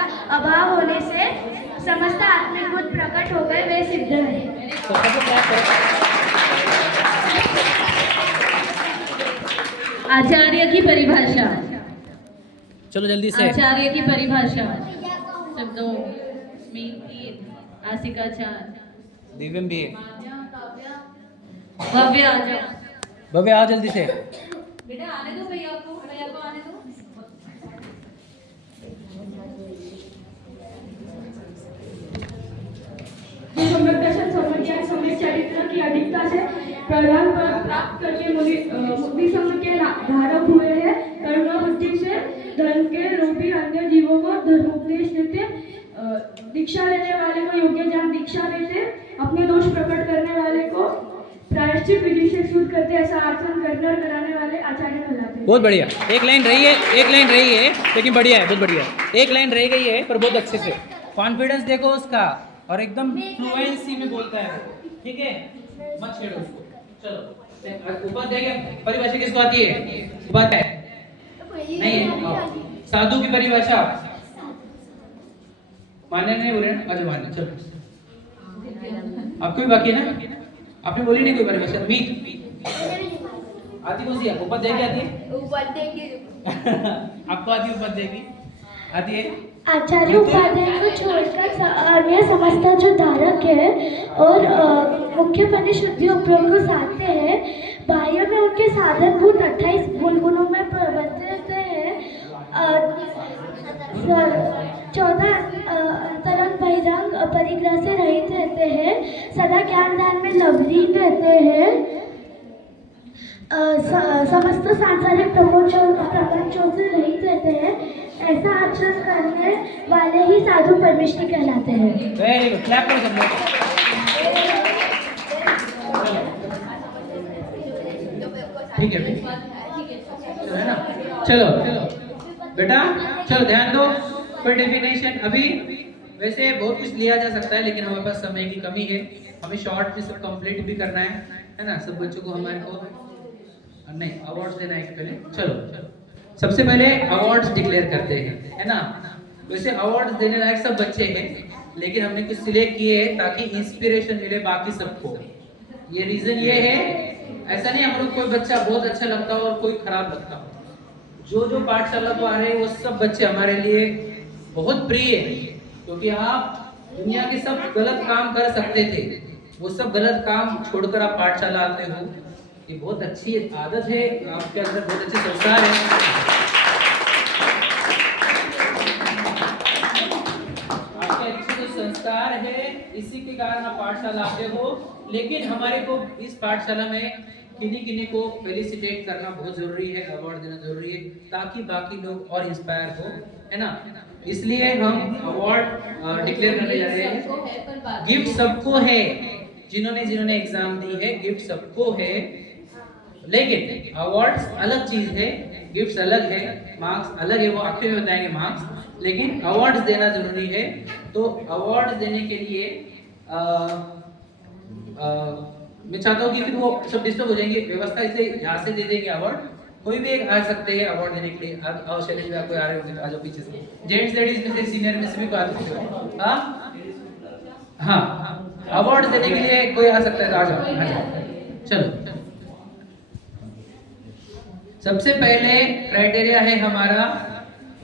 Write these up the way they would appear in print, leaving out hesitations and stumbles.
का अभाव होने से समस्त आत्मिक गुण प्रकट हो गए, वे सिद्ध है। आचार्य की परिभाषा। चलो जल्दी से। आचार्य की परिभाषा शब्दों आसिकाचार दिव्यम भी है। भव्य आ जाओ। भव्य आओ जल्दी से। बेटा आने दो भैया को आने दो। सम्यक सम्यक सम्यक चरित्र की अधिकता से प्रधान पद प्राप्त करके मुक्ति संघ के धारक हुए हैं। करुणा बुद्धि से धन के लोभी अन्य जीवों को धर्मोपदेश देते, दीक्षा लेने वाले को योग्य ज्ञान दीक्षा देते, अपने दोष प्रकट करने वाले को प्रायश्चित विधि से शुद्ध करते, ऐसा आचरण करने और कराने वाले आचार्य कहलाते। बहुत बढ़िया। एक लाइन रही है लेकिन बढ़िया है, बहुत बढ़िया। एक लाइन रह गई है पर बहुत अच्छे से। कॉन्फिडेंस देखो उसका और एकदम फ्लुएंसी में बोलता है, ठीक है, मत छेड़ो उसको। चलो उपाध्याय की परिभाषा किसको आती है? उपाध्याय नहीं है। साधु की परिभाषा मान्य नहीं हो रहे ना? अच्छा मान्य। चलो आपको भी बाकी है ना? आपने बोली नहीं कोई परिभाषा? मीत आती कौन सी है? उपाध्याय की आती है? उपाध्याय की आपको आती है उपाध्याय की? आती है? आचार्य उपाध्याय को छोड़कर अन्य समस्त जो धारक है और मुख्य परिशुद्धि उपयोग को साधते हैं, बाह्य में उनके साधन गुण 28 मूल गुणों में परिवर्तित हैं। 14 अंतरंग बहिरंग परिग्रह से रहित रहते हैं, सदा ज्ञान दान में लवलीन रहते हैं, समस्त सांसारिक प्रपंचों से रहित रहते हैं। ऐसा आचरण करने वाले ही साधु परमेष्ठी कहलाते हैं। वेरी गुड, क्लैप करो सब लोग। ठीक है चलो है ना? चलो बेटा चलो ध्यान दो। कोई डेफिनेशन अभी वैसे बहुत कुछ लिया जा सकता है लेकिन हमारे पास समय की कमी है, हमें शॉर्ट में सब कंप्लीट भी करना है ना? सब बच्चों को हमारे को नहीं अवार्ड्स देना है पहले। चलो सबसे पहले अवार्ड्स डिक्लेयर करते हैं, है ना? वैसे अवार्ड्स देने लायक सब बच्चे हैं लेकिन हमने कुछ सिलेक्ट किए हैं ताकि इंस्पिरेशन मिले बाकी सबको। ये रीजन ये है, ऐसा नहीं हम लोग कोई बच्चा बहुत अच्छा लगता हो और कोई खराब लगता हो। जो पाठशाला को आ रहे हैं वो सब बच्चे हमारे लिए बहुत प्रिय है, क्योंकि आप दुनिया के सब गलत काम कर सकते थे, वो सब गलत काम छोड़कर आप पाठशाला आते हो। ये बहुत अच्छी आदत है, आपके अंदर बहुत अच्छे संस्कार है। आपके अच्छे जो संस्कार है इसी के कारण आप पाठशाला आते हो। लेकिन हमारे को इस पाठशाला में किन्हीं को फेलिसिटेट करना बहुत जरूरी है, अवार्ड देना जरूरी है ताकि बाकी लोग और इंस्पायर हो, है ना? इसलिए हम अवार्ड डिक्लेयर करने जा रहे हैं। गिफ्ट सबको है, जिन्होंने एग्जाम दी है गिफ्ट सबको है, लेकिन अवार्ड्स अलग चीज है, गिफ्ट्स अलग है, मार्क्स अलग है, वो आखिर में बताएंगे मार्क्स। लेकिन अवार्ड्स देना जरूरी है। तो अवार्ड्स देने के लिए मैं चाहता हूँ कि फिर वो सब डिस्टर्ब हो जाएंगे, व्यवस्था इसलिए यहाँ से दे देंगे अवार्ड। कोई भी एक आ सकते हैं अवार्ड देने के लिए। आओ शैलेश भी आपको आ रहे होंगे तो आ जाओ पीछे से। जेंट्स लेडीज में से सीनियर में से भी कोई आ सकते हो। हाँ अवार्ड देने के लिए कोई आ सकता है तो आ जाओ। चलो सबसे पहले क्राइटेरिया है हमारा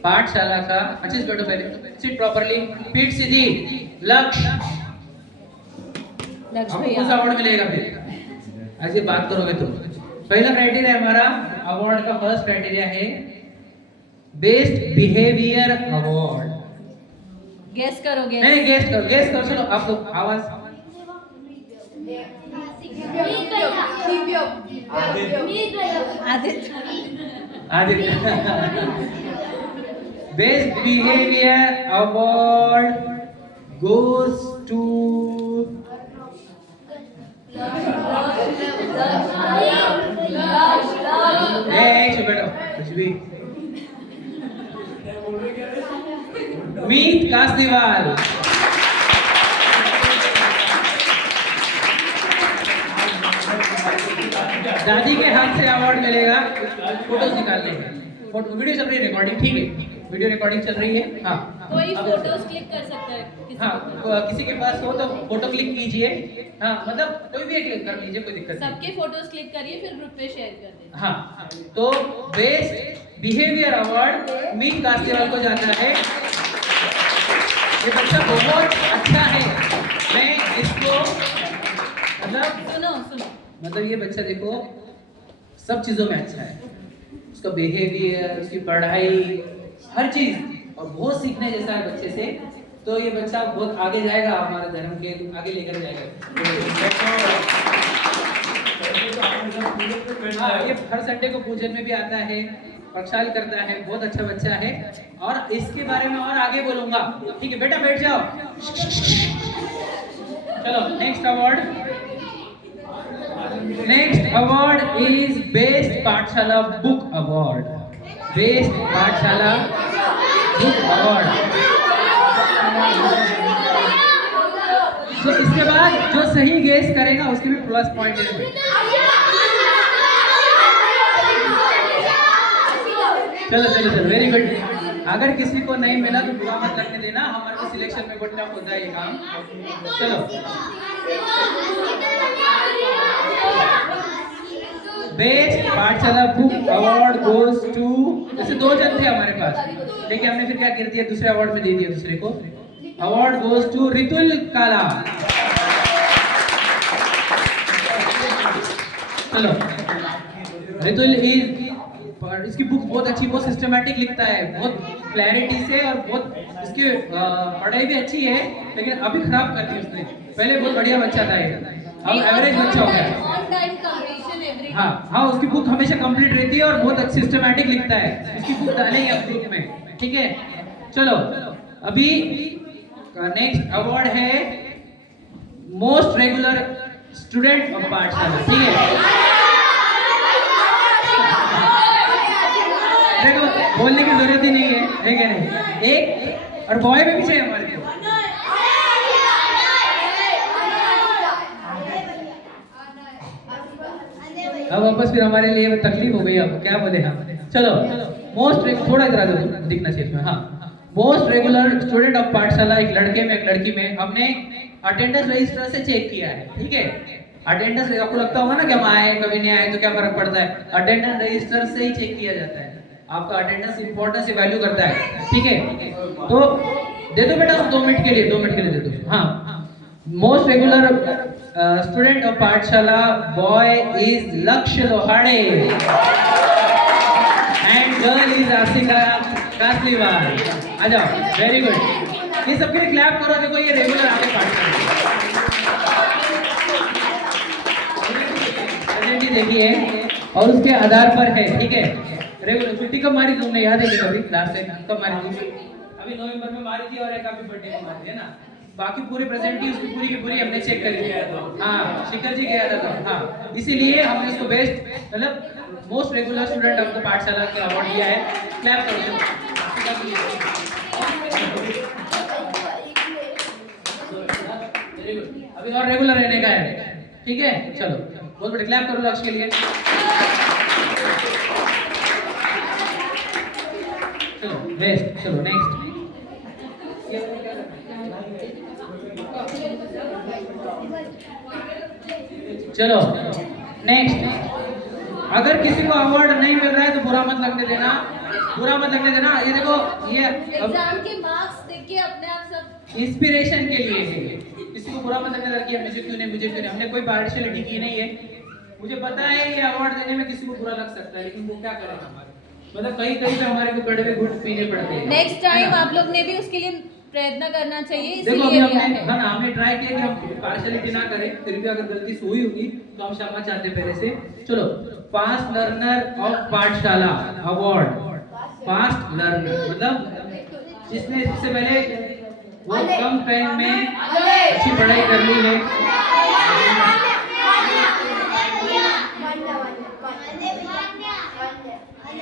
पाठशाला का। अच्छे से बैठो, पहले सिट प्रॉपर्ली, पीठ सीधी, लक्ष्य कौन सा अवार्ड मिलेगा फिर? ऐसे बात करोगे तो पहला क्राइटेरिया हमारा अवार्ड का फर्स्ट क्राइटेरिया है बेस्ट बिहेवियर अवार्ड। गेस करो। नहीं गेस करो। चलो आप लोग आवाज। Aditya best behaviour award goes to मीत कासदीवाल। दादी के हाथ से अवार्ड मिलेगा। फोटोज निकालने हैं, फोटो वीडियो चल रही है, रिकॉर्डिंग ठीक है। वीडियो रिकॉर्डिंग चल रही है। हाँ कोई अब फोटोज क्लिक कर सकता है किसी हाँ को। किसी के पास हो तो फोटो क्लिक कीजिए। हाँ मतलब कोई भी क्लिक कर लीजिए, कोई दिक्कत नहीं। सबके फोटोज क्लिक करिए फिर ग्रुप पे शेयर कर देना। हाँ तो बेस्ट बिहेवियर अवार्ड मीत कास्तेवाल को जाता है। ये बच्चा बहुत अच्छा है। मैं इसको मतलब ये बच्चा देखो सब चीजों में अच्छा है, उसका बिहेवियर, उसकी पढ़ाई, हर चीज, और बहुत सीखने जैसा है बच्चे से। तो ये बच्चा बहुत आगे जाएगा, हमारे धर्म के आगे लेकर जाएगा। हाँ, ये हर संडे को पूजन में भी आता है, प्रक्षाल करता है, बहुत अच्छा बच्चा है। और इसके बारे में और आगे बोलूंगा, ठीक है बेटा बैठ जाओ। चलो नेक्स्ट अवार्ड इज बेस्ट पाठशाला बुक अवार्ड। बेस्ट पाठशाला बुक अवार्ड। तो इसके बाद जो सही गेस करेगा उसके भी प्लस पॉइंट देंगे। चलो वेरी गुड। अगर किसी को नहीं मिला तो बुरा मत लगने देना, हमारे को सिलेक्शन में बहुत टफ होता है ये काम। चलो बेस्ट पाठशाला बुक अवार्ड गोज टू, जैसे 2 जन थे हमारे पास, लेकिन हमने फिर क्या कर दिया, दूसरे अवार्ड में दे दिया दूसरे को। अवार्ड गोज टू रितुल काला। चलो रितुल इज, इसकी बुक बहुत अच्छी, बहुत सिस्टमैटिक लिखता है, बहुत क्लैरिटी से, और बहुत इसकी पढ़ाई भी अच्छी है, लेकिन अभी खराब कर दी उसने। पहले बहुत बढ़िया बच्चा था ये, अब एवरेज बच्चा हो गया। हाँ, उसकी बुक हमेशा कंप्लीट रहती है और बहुत अच्छी सिस्टमैटिक लिखता है। इसकी बुक डालेंगे आप ग्रुप में, ठीक है। चलो अभी नेक्स्ट अवार्ड है मोस्ट रेगुलर स्टूडेंट ऑफ पाठशाला, ठीक है। देखो बोलने की जरूरत ही नहीं है कि नहीं। एक और बॉय में भी चाहिए हमारे को। अब वापस फिर हमारे लिए तकलीफ हो गई, अब क्या बोले हम। चलो मोस्ट, थोड़ा इधर आ जाओ, दिखना चाहिए इसमें। हाँ, मोस्ट रेगुलर स्टूडेंट ऑफ पाठशाला, एक लड़के में एक लड़की में। हमने अटेंडेंस रजिस्टर से चेक किया है, ठीक है। अटेंडेंस, आपको लगता होगा ना कि हम आए कभी नहीं आए तो क्या फर्क पड़ता है, अटेंडेंस रजिस्टर से ही चेक किया जाता है। आपका अटेंडेंस इंपॉर्टेंस वैल्यू करता है, ठीक है। तो दे दो बेटा 2 मिनट के लिए, 2 मिनट के लिए दे दो। हाँ, most regular student of Pathshala boy is Lakshya Lohade and girl is Asika Kasliwal. आ जाओ, वेरी गुड। ये सबके लिए क्लैप करो, देखो ये रेगुलर आगे पाठशाला देखिए, और उसके आधार पर है, ठीक है। रेगुलर छुट्टी कब मारी तुमने, याद है कभी लास्ट टाइम कब मारी थी? अभी नवंबर में मारी थी, और एक अभी बर्थडे में मारी है ना। बाकी पूरे प्रेजेंट ही उसकी पूरी की पूरी हमने चेक कर लिया था। हाँ, शिखर जी गया था। हाँ, इसीलिए हमने उसको बेस्ट मतलब most regular student of the पाठशाला का अवार्ड दिया है। क्लैप करो। अभी और रेगुलर रहने का है, ठीक है। चलो बहुत बड़े क्लैप करो लक्ष्य के लिए। चलो बेस्ट। चलो नेक्स्ट। चलो नेक्स्ट। अगर किसी को अवार्ड नहीं मिल रहा है तो बुरा मत लगने देना, बुरा मत लगने देना। ये देखो, ये एग्जाम के मार्क्स देख के अपने आप सब इंस्पिरेशन के लिए है। किसी को बुरा मत लगने देना कि मुझे क्यों नहीं। हमने कोई पार्शियलिटी की नहीं है। मुझे पता है ये अवार्ड देने में किसी को बुरा लग सकता है, लेकिन वो क्या करेगा हमारे, मतलब कहीं कहीं पे हमारे को कड़वे घुट पीने पड़ते हैं। नेक्स्ट टाइम आप लोग ने भी उसके लिए प्रयत्न करना चाहिए, देखो इसलिए अभी लिया हमने है। हमने ट्राई किया कि हम पार्शियलिटी ना करें, फिर भी अगर गलती से हुई होगी तो हम क्षमा चाहते पहले से। चलो फास्ट लर्नर ऑफ पाठशाला अवार्ड। फास्ट लर्नर मतलब जिसने सबसे पहले वो कम टाइम में अच्छी पढ़ाई कर ली है।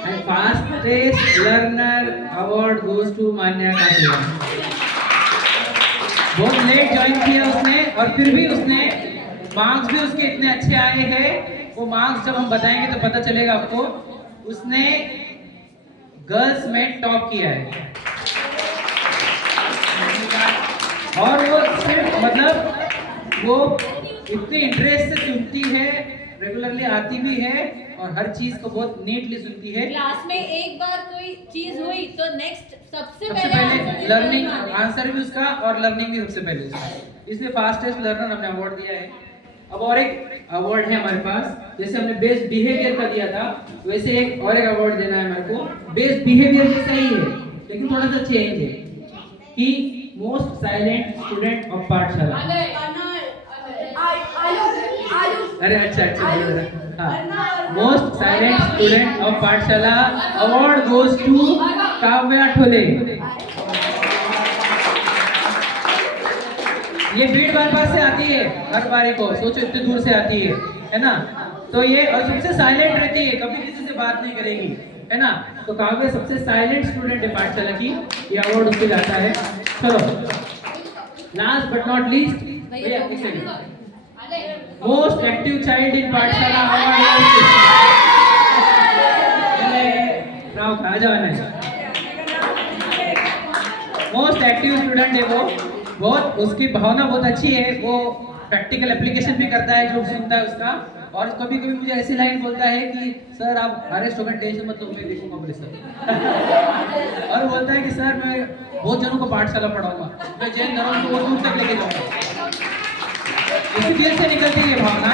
And fastest learner award goes to मान्या कासेवाल। बहुत लेट ज्वाइन किया उसने, और फिर भी उसने मार्क्स भी उसके इतने अच्छे आए हैं। वो मार्क्स जब हम बताएंगे तो पता चलेगा आपको। उसने गर्ल्स में टॉप किया है। और वो सिर्फ मतलब वो इतनी इंटरेस्ट से सुनती है, रेगुलरली आती भी है और हर चीज को बहुत नीटली सुनती है। क्लास में एक बार कोई चीज हुई तो नेक्स्ट सबसे सबसे पहले लर्निंग आंसर भी उसका और लर्निंग भी सबसे पहले उसका, इसलिए फास्टेस्ट लर्नर हमने अवार्ड दिया है। अब और एक अवार्ड है हमारे पास, जैसे हमने बेस्ट बिहेवियर का दिया था, वैसे एक और एक अवार्ड देना है हमारे को। बेस्ट बिहेवियर भी सही है लेकिन थोड़ा सा चेंज है कि मोस्ट साइलेंट स्टूडेंट ऑफ पाठशाला। अरे अच्छा हाँ, मोस्ट साइलेंट स्टूडेंट ऑफ पाठशाला अवार्ड गोज टू काव्या ठोले। ये भीड़ बाईपास से आती है हर बारी को, सोचो इतनी दूर से आती है ना। तो ये और सबसे साइलेंट रहती है, कभी किसी से बात नहीं करेगी, है ना। तो काव्या सबसे साइलेंट स्टूडेंट है पाठशाला की, ये अवार्ड उसको जाता है। चलो लास्ट बट नॉट लीस्ट, भैया एक second, most active child in पाठशाला अवार्ड राव खा जाना है। मोस्ट एक्टिव स्टूडेंट है वो, बहुत उसकी भावना बहुत अच्छी है, वो प्रैक्टिकल एप्लीकेशन भी करता है जो सुनता है उसका। और कभी कभी मुझे ऐसी लाइन बोलता है कि सर आप अरेस्ट हो गए, टेंशन मत लो, मैं देखूंगा पुलिस सर। और बोलता है कि सर मैं बहुत जनों को पाठशाला पढ़ाऊंगा, मैं जैन धर्म को बहुत दूर तक लेके जाऊंगा। इसी दिल से निकलती है ये भावना।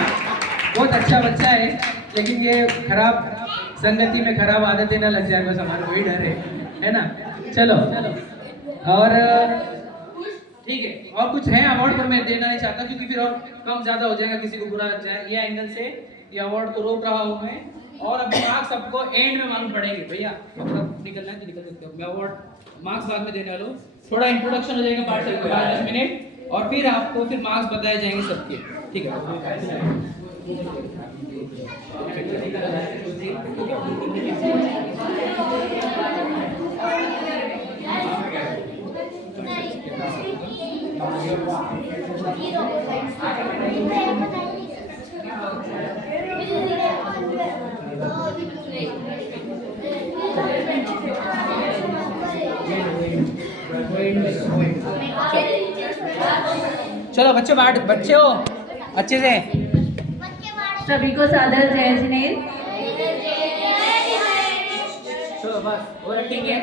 बहुत अच्छा बच्चा है लेकिन ये खराब संगति में खराब आदतें ना लग जाए, बस हमारा वही डर है ना। चलो और ठीक है, और कुछ है अवार्ड पर मैं देना नहीं चाहता क्योंकि फिर और कम ज्यादा हो जाएगा, किसी को बुरा लग जाए। ये एंगल से ये अवार्ड को रोक रहा हूँ मैं। और अभी मार्क्स सबको एंड में मालूम पड़ेंगे। भैया मतलब निकलना है तो निकल सकते हो, मैं अवार्ड मार्क्स बाद में देने वाला हूँ। थोड़ा इंट्रोडक्शन हो जाएगा पाठशाला के बाद 10 मिनट और फिर आपको फिर मार्क्स बताए जाएंगे सबके, ठीक है। चलो बच्चों बच्चे हो अच्छे से। सभी को सादर जय जिनेन्द्र। चलो बस और ठीक है।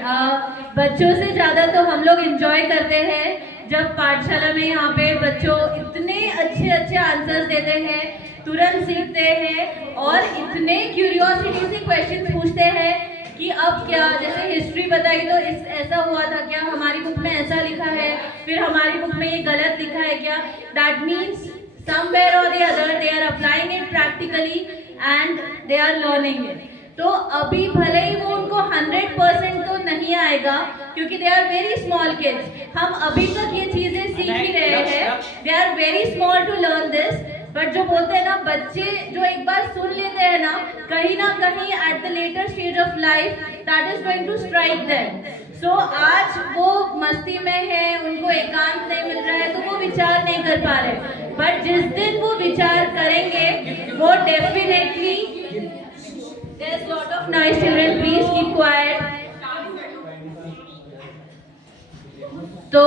बच्चों से ज़्यादा तो हम लोग एंजॉय करते हैं जब पाठशाला में यहाँ पे बच्चों इतने अच्छे अच्छे आंसर्स देते हैं, तुरंत सीखते हैं और इतने क्यूरियोसिटी से क्वेश्चन पूछते हैं कि अब क्या, जैसे हिस्ट्री बताई तो ऐसा हुआ था क्या, हमारी बुक में ऐसा लिखा है, फिर हमारी बुक में ये गलत लिखा है क्या। That means somewhere or the other they are applying it practically and they are learning it. तो अभी भले ही वो उनको 100% तो नहीं आएगा क्योंकि they are very small kids, हम अभी तक ये चीज़ें सीख ही रहे हैं, they are very small to learn this. But जो बोलते हैं ना बच्चे जो एक बार सुन लेते हैं ना कहीं at the later stage of life that is going to strike them. So आज वो मस्ती में है, उनको एकांत नहीं मिल रहा है तो वो विचार नहीं कर पा रहे, बट जिस दिन वो विचार करेंगे वो definitely There's lot of nice children, please keep quiet. तो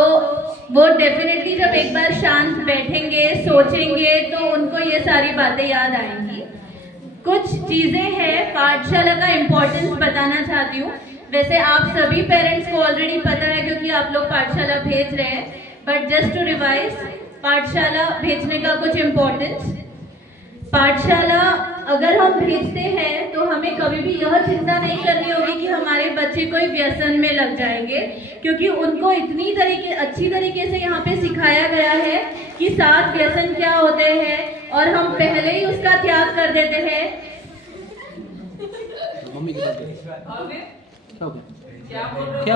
वो डेफिनेटली जब एक बार शांत बैठेंगे सोचेंगे तो उनको ये सारी बातें याद आएंगी। कुछ चीज़ें हैं पाठशाला का इम्पोर्टेंस बताना चाहती हूँ। वैसे आप सभी पेरेंट्स को ऑलरेडी पता है क्योंकि आप लोग पाठशाला भेज रहे हैं, बट जस्ट टू रिवाइज पाठशाला भेजने का कुछ इम्पोर्टेंस। पाठशाला अगर हम भेजते हैं तो हमें कभी भी यह चिंता नहीं करनी होगी कि हमारे बच्चे कोई व्यसन में लग जाएंगे, क्योंकि उनको इतनी अच्छी तरीके से यहाँ पे सिखाया गया है कि 7 व्यसन क्या होते हैं और हम पहले ही उसका त्याग कर देते हैं। मम्मी क्या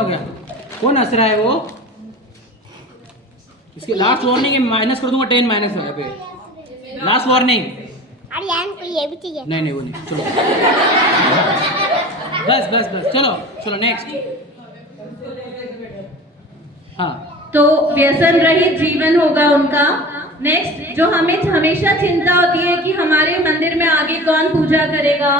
हो गया? कौन हंस रहा है वो? इसके लास्ट वार्निंग है, माइनस कर दूंगा 10 माइनस है पे। Last warning. अरे यार को ये भी चाहिए। नहीं वो नहीं, चलो बस चलो नेक्स्ट। हाँ तो व्यसन रहित जीवन होगा उनका। नेक्स्ट जो हमें हमेशा चिंता होती है कि हमारे मंदिर में आगे कौन पूजा करेगा,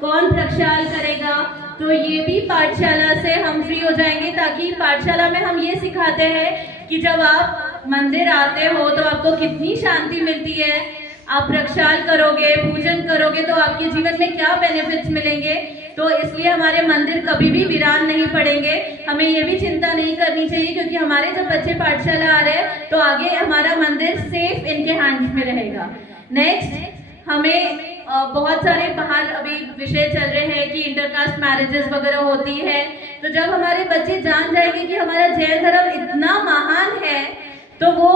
कौन प्रक्षाल करेगा, तो ये भी पाठशाला से हम फ्री हो जाएंगे, ताकि पाठशाला में हम ये सिखाते हैं कि जब आप मंदिर आते हो तो आपको कितनी शांति मिलती है, आप प्रक्षाल करोगे, पूजन करोगे तो आपके जीवन में क्या बेनिफिट्स मिलेंगे। तो इसलिए हमारे मंदिर कभी भी वीरान नहीं पड़ेंगे, हमें ये भी चिंता नहीं करनी चाहिए, क्योंकि हमारे जब बच्चे पाठशाला आ रहे हैं तो आगे हमारा मंदिर सेफ इनके हैंड्स में रहेगा। नेक्स्ट, हमें बहुत सारे बाहर अभी विषय चल रहे हैं कि इंटरकास्ट मैरिजेस वगैरह होती है, तो जब हमारे बच्चे जान जाएंगे कि हमारा जैन धर्म इतना महान है तो वो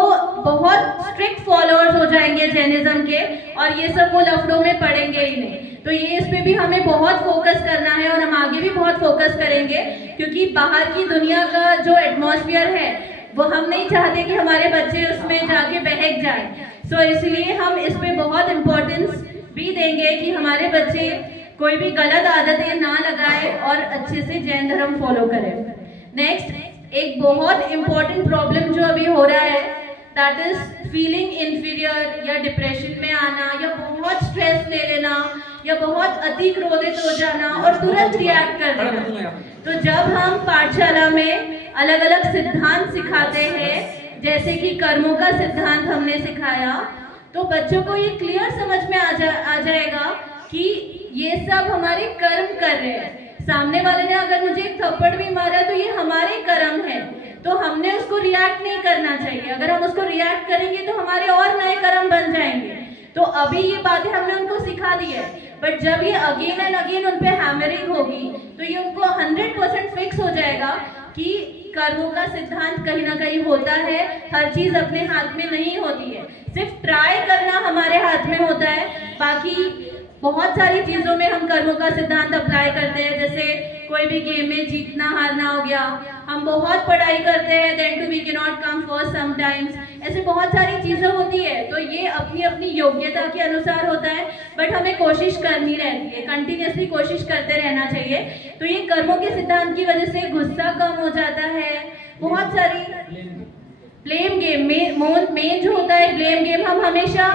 बहुत स्ट्रिक्ट फॉलोअर्स हो जाएंगे जैनिज्म के, और ये सब वो लफड़ों में पड़ेंगे ही नहीं। तो ये इस पे भी हमें बहुत फोकस करना है और हम आगे भी बहुत फोकस करेंगे, क्योंकि बाहर की दुनिया का जो एटमॉस्फेयर है वो हम नहीं चाहते कि हमारे बच्चे उसमें जाके बहक जाए। सो इसलिए हम इस पे बहुत इम्पोर्टेंस भी देंगे कि हमारे बच्चे कोई भी गलत आदतें ना लगाए और अच्छे से जैन धर्म फॉलो करें। नेक्स्ट, एक बहुत इम्पोर्टेंट प्रॉब्लम जो अभी हो रहा है, दैट इज फीलिंग इन्फीरियर या डिप्रेशन में आना या बहुत स्ट्रेस ले लेना या बहुत अति क्रोधित हो जाना और तुरंत रिएक्ट कर देना। तो जब हम पाठशाला में अलग अलग सिद्धांत सिखाते हैं, जैसे कि कर्मों का सिद्धांत हमने सिखाया, तो बच्चों को ये क्लियर समझ में आ जाएगा कि ये सब हमारे कर्म कर रहे हैं। सामने वाले ने अगर मुझे एक थप्पड़ भी मारा तो ये हमारे कर्म है, तो हमने उसको रिएक्ट नहीं करना चाहिए। अगर हम उसको रिएक्ट करेंगे तो हमारे और नए कर्म बन जाएंगे। तो अभी ये बातें हमने उनको सिखा दी है, बट जब ये अगेन एंड अगेन उन पे हैमरिंग होगी तो ये उनको 100% फिक्स हो जाएगा कि कर्मों का सिद्धांत कहीं ना कहीं होता है, हर चीज अपने हाथ में नहीं होती है, सिर्फ ट्राई करना हमारे हाथ में होता है। बाकी बहुत सारी चीज़ों में हम कर्मों का सिद्धांत अप्लाई करते हैं, जैसे कोई भी गेम में जीतना हारना हो गया, हम बहुत पढ़ाई करते हैं, then too we can not come first sometimes, ऐसे बहुत सारी चीज़ें होती है। तो ये अपनी अपनी योग्यता के अनुसार होता है, बट हमें कोशिश करनी रहती है, कंटिन्यूसली कोशिश करते रहना चाहिए। तो ये कर्मों के सिद्धांत की वजह से गुस्सा कम हो जाता है। बहुत सारी ब्लेम गेम में मेन जो होता है ब्लेम गेम, हम हमेशा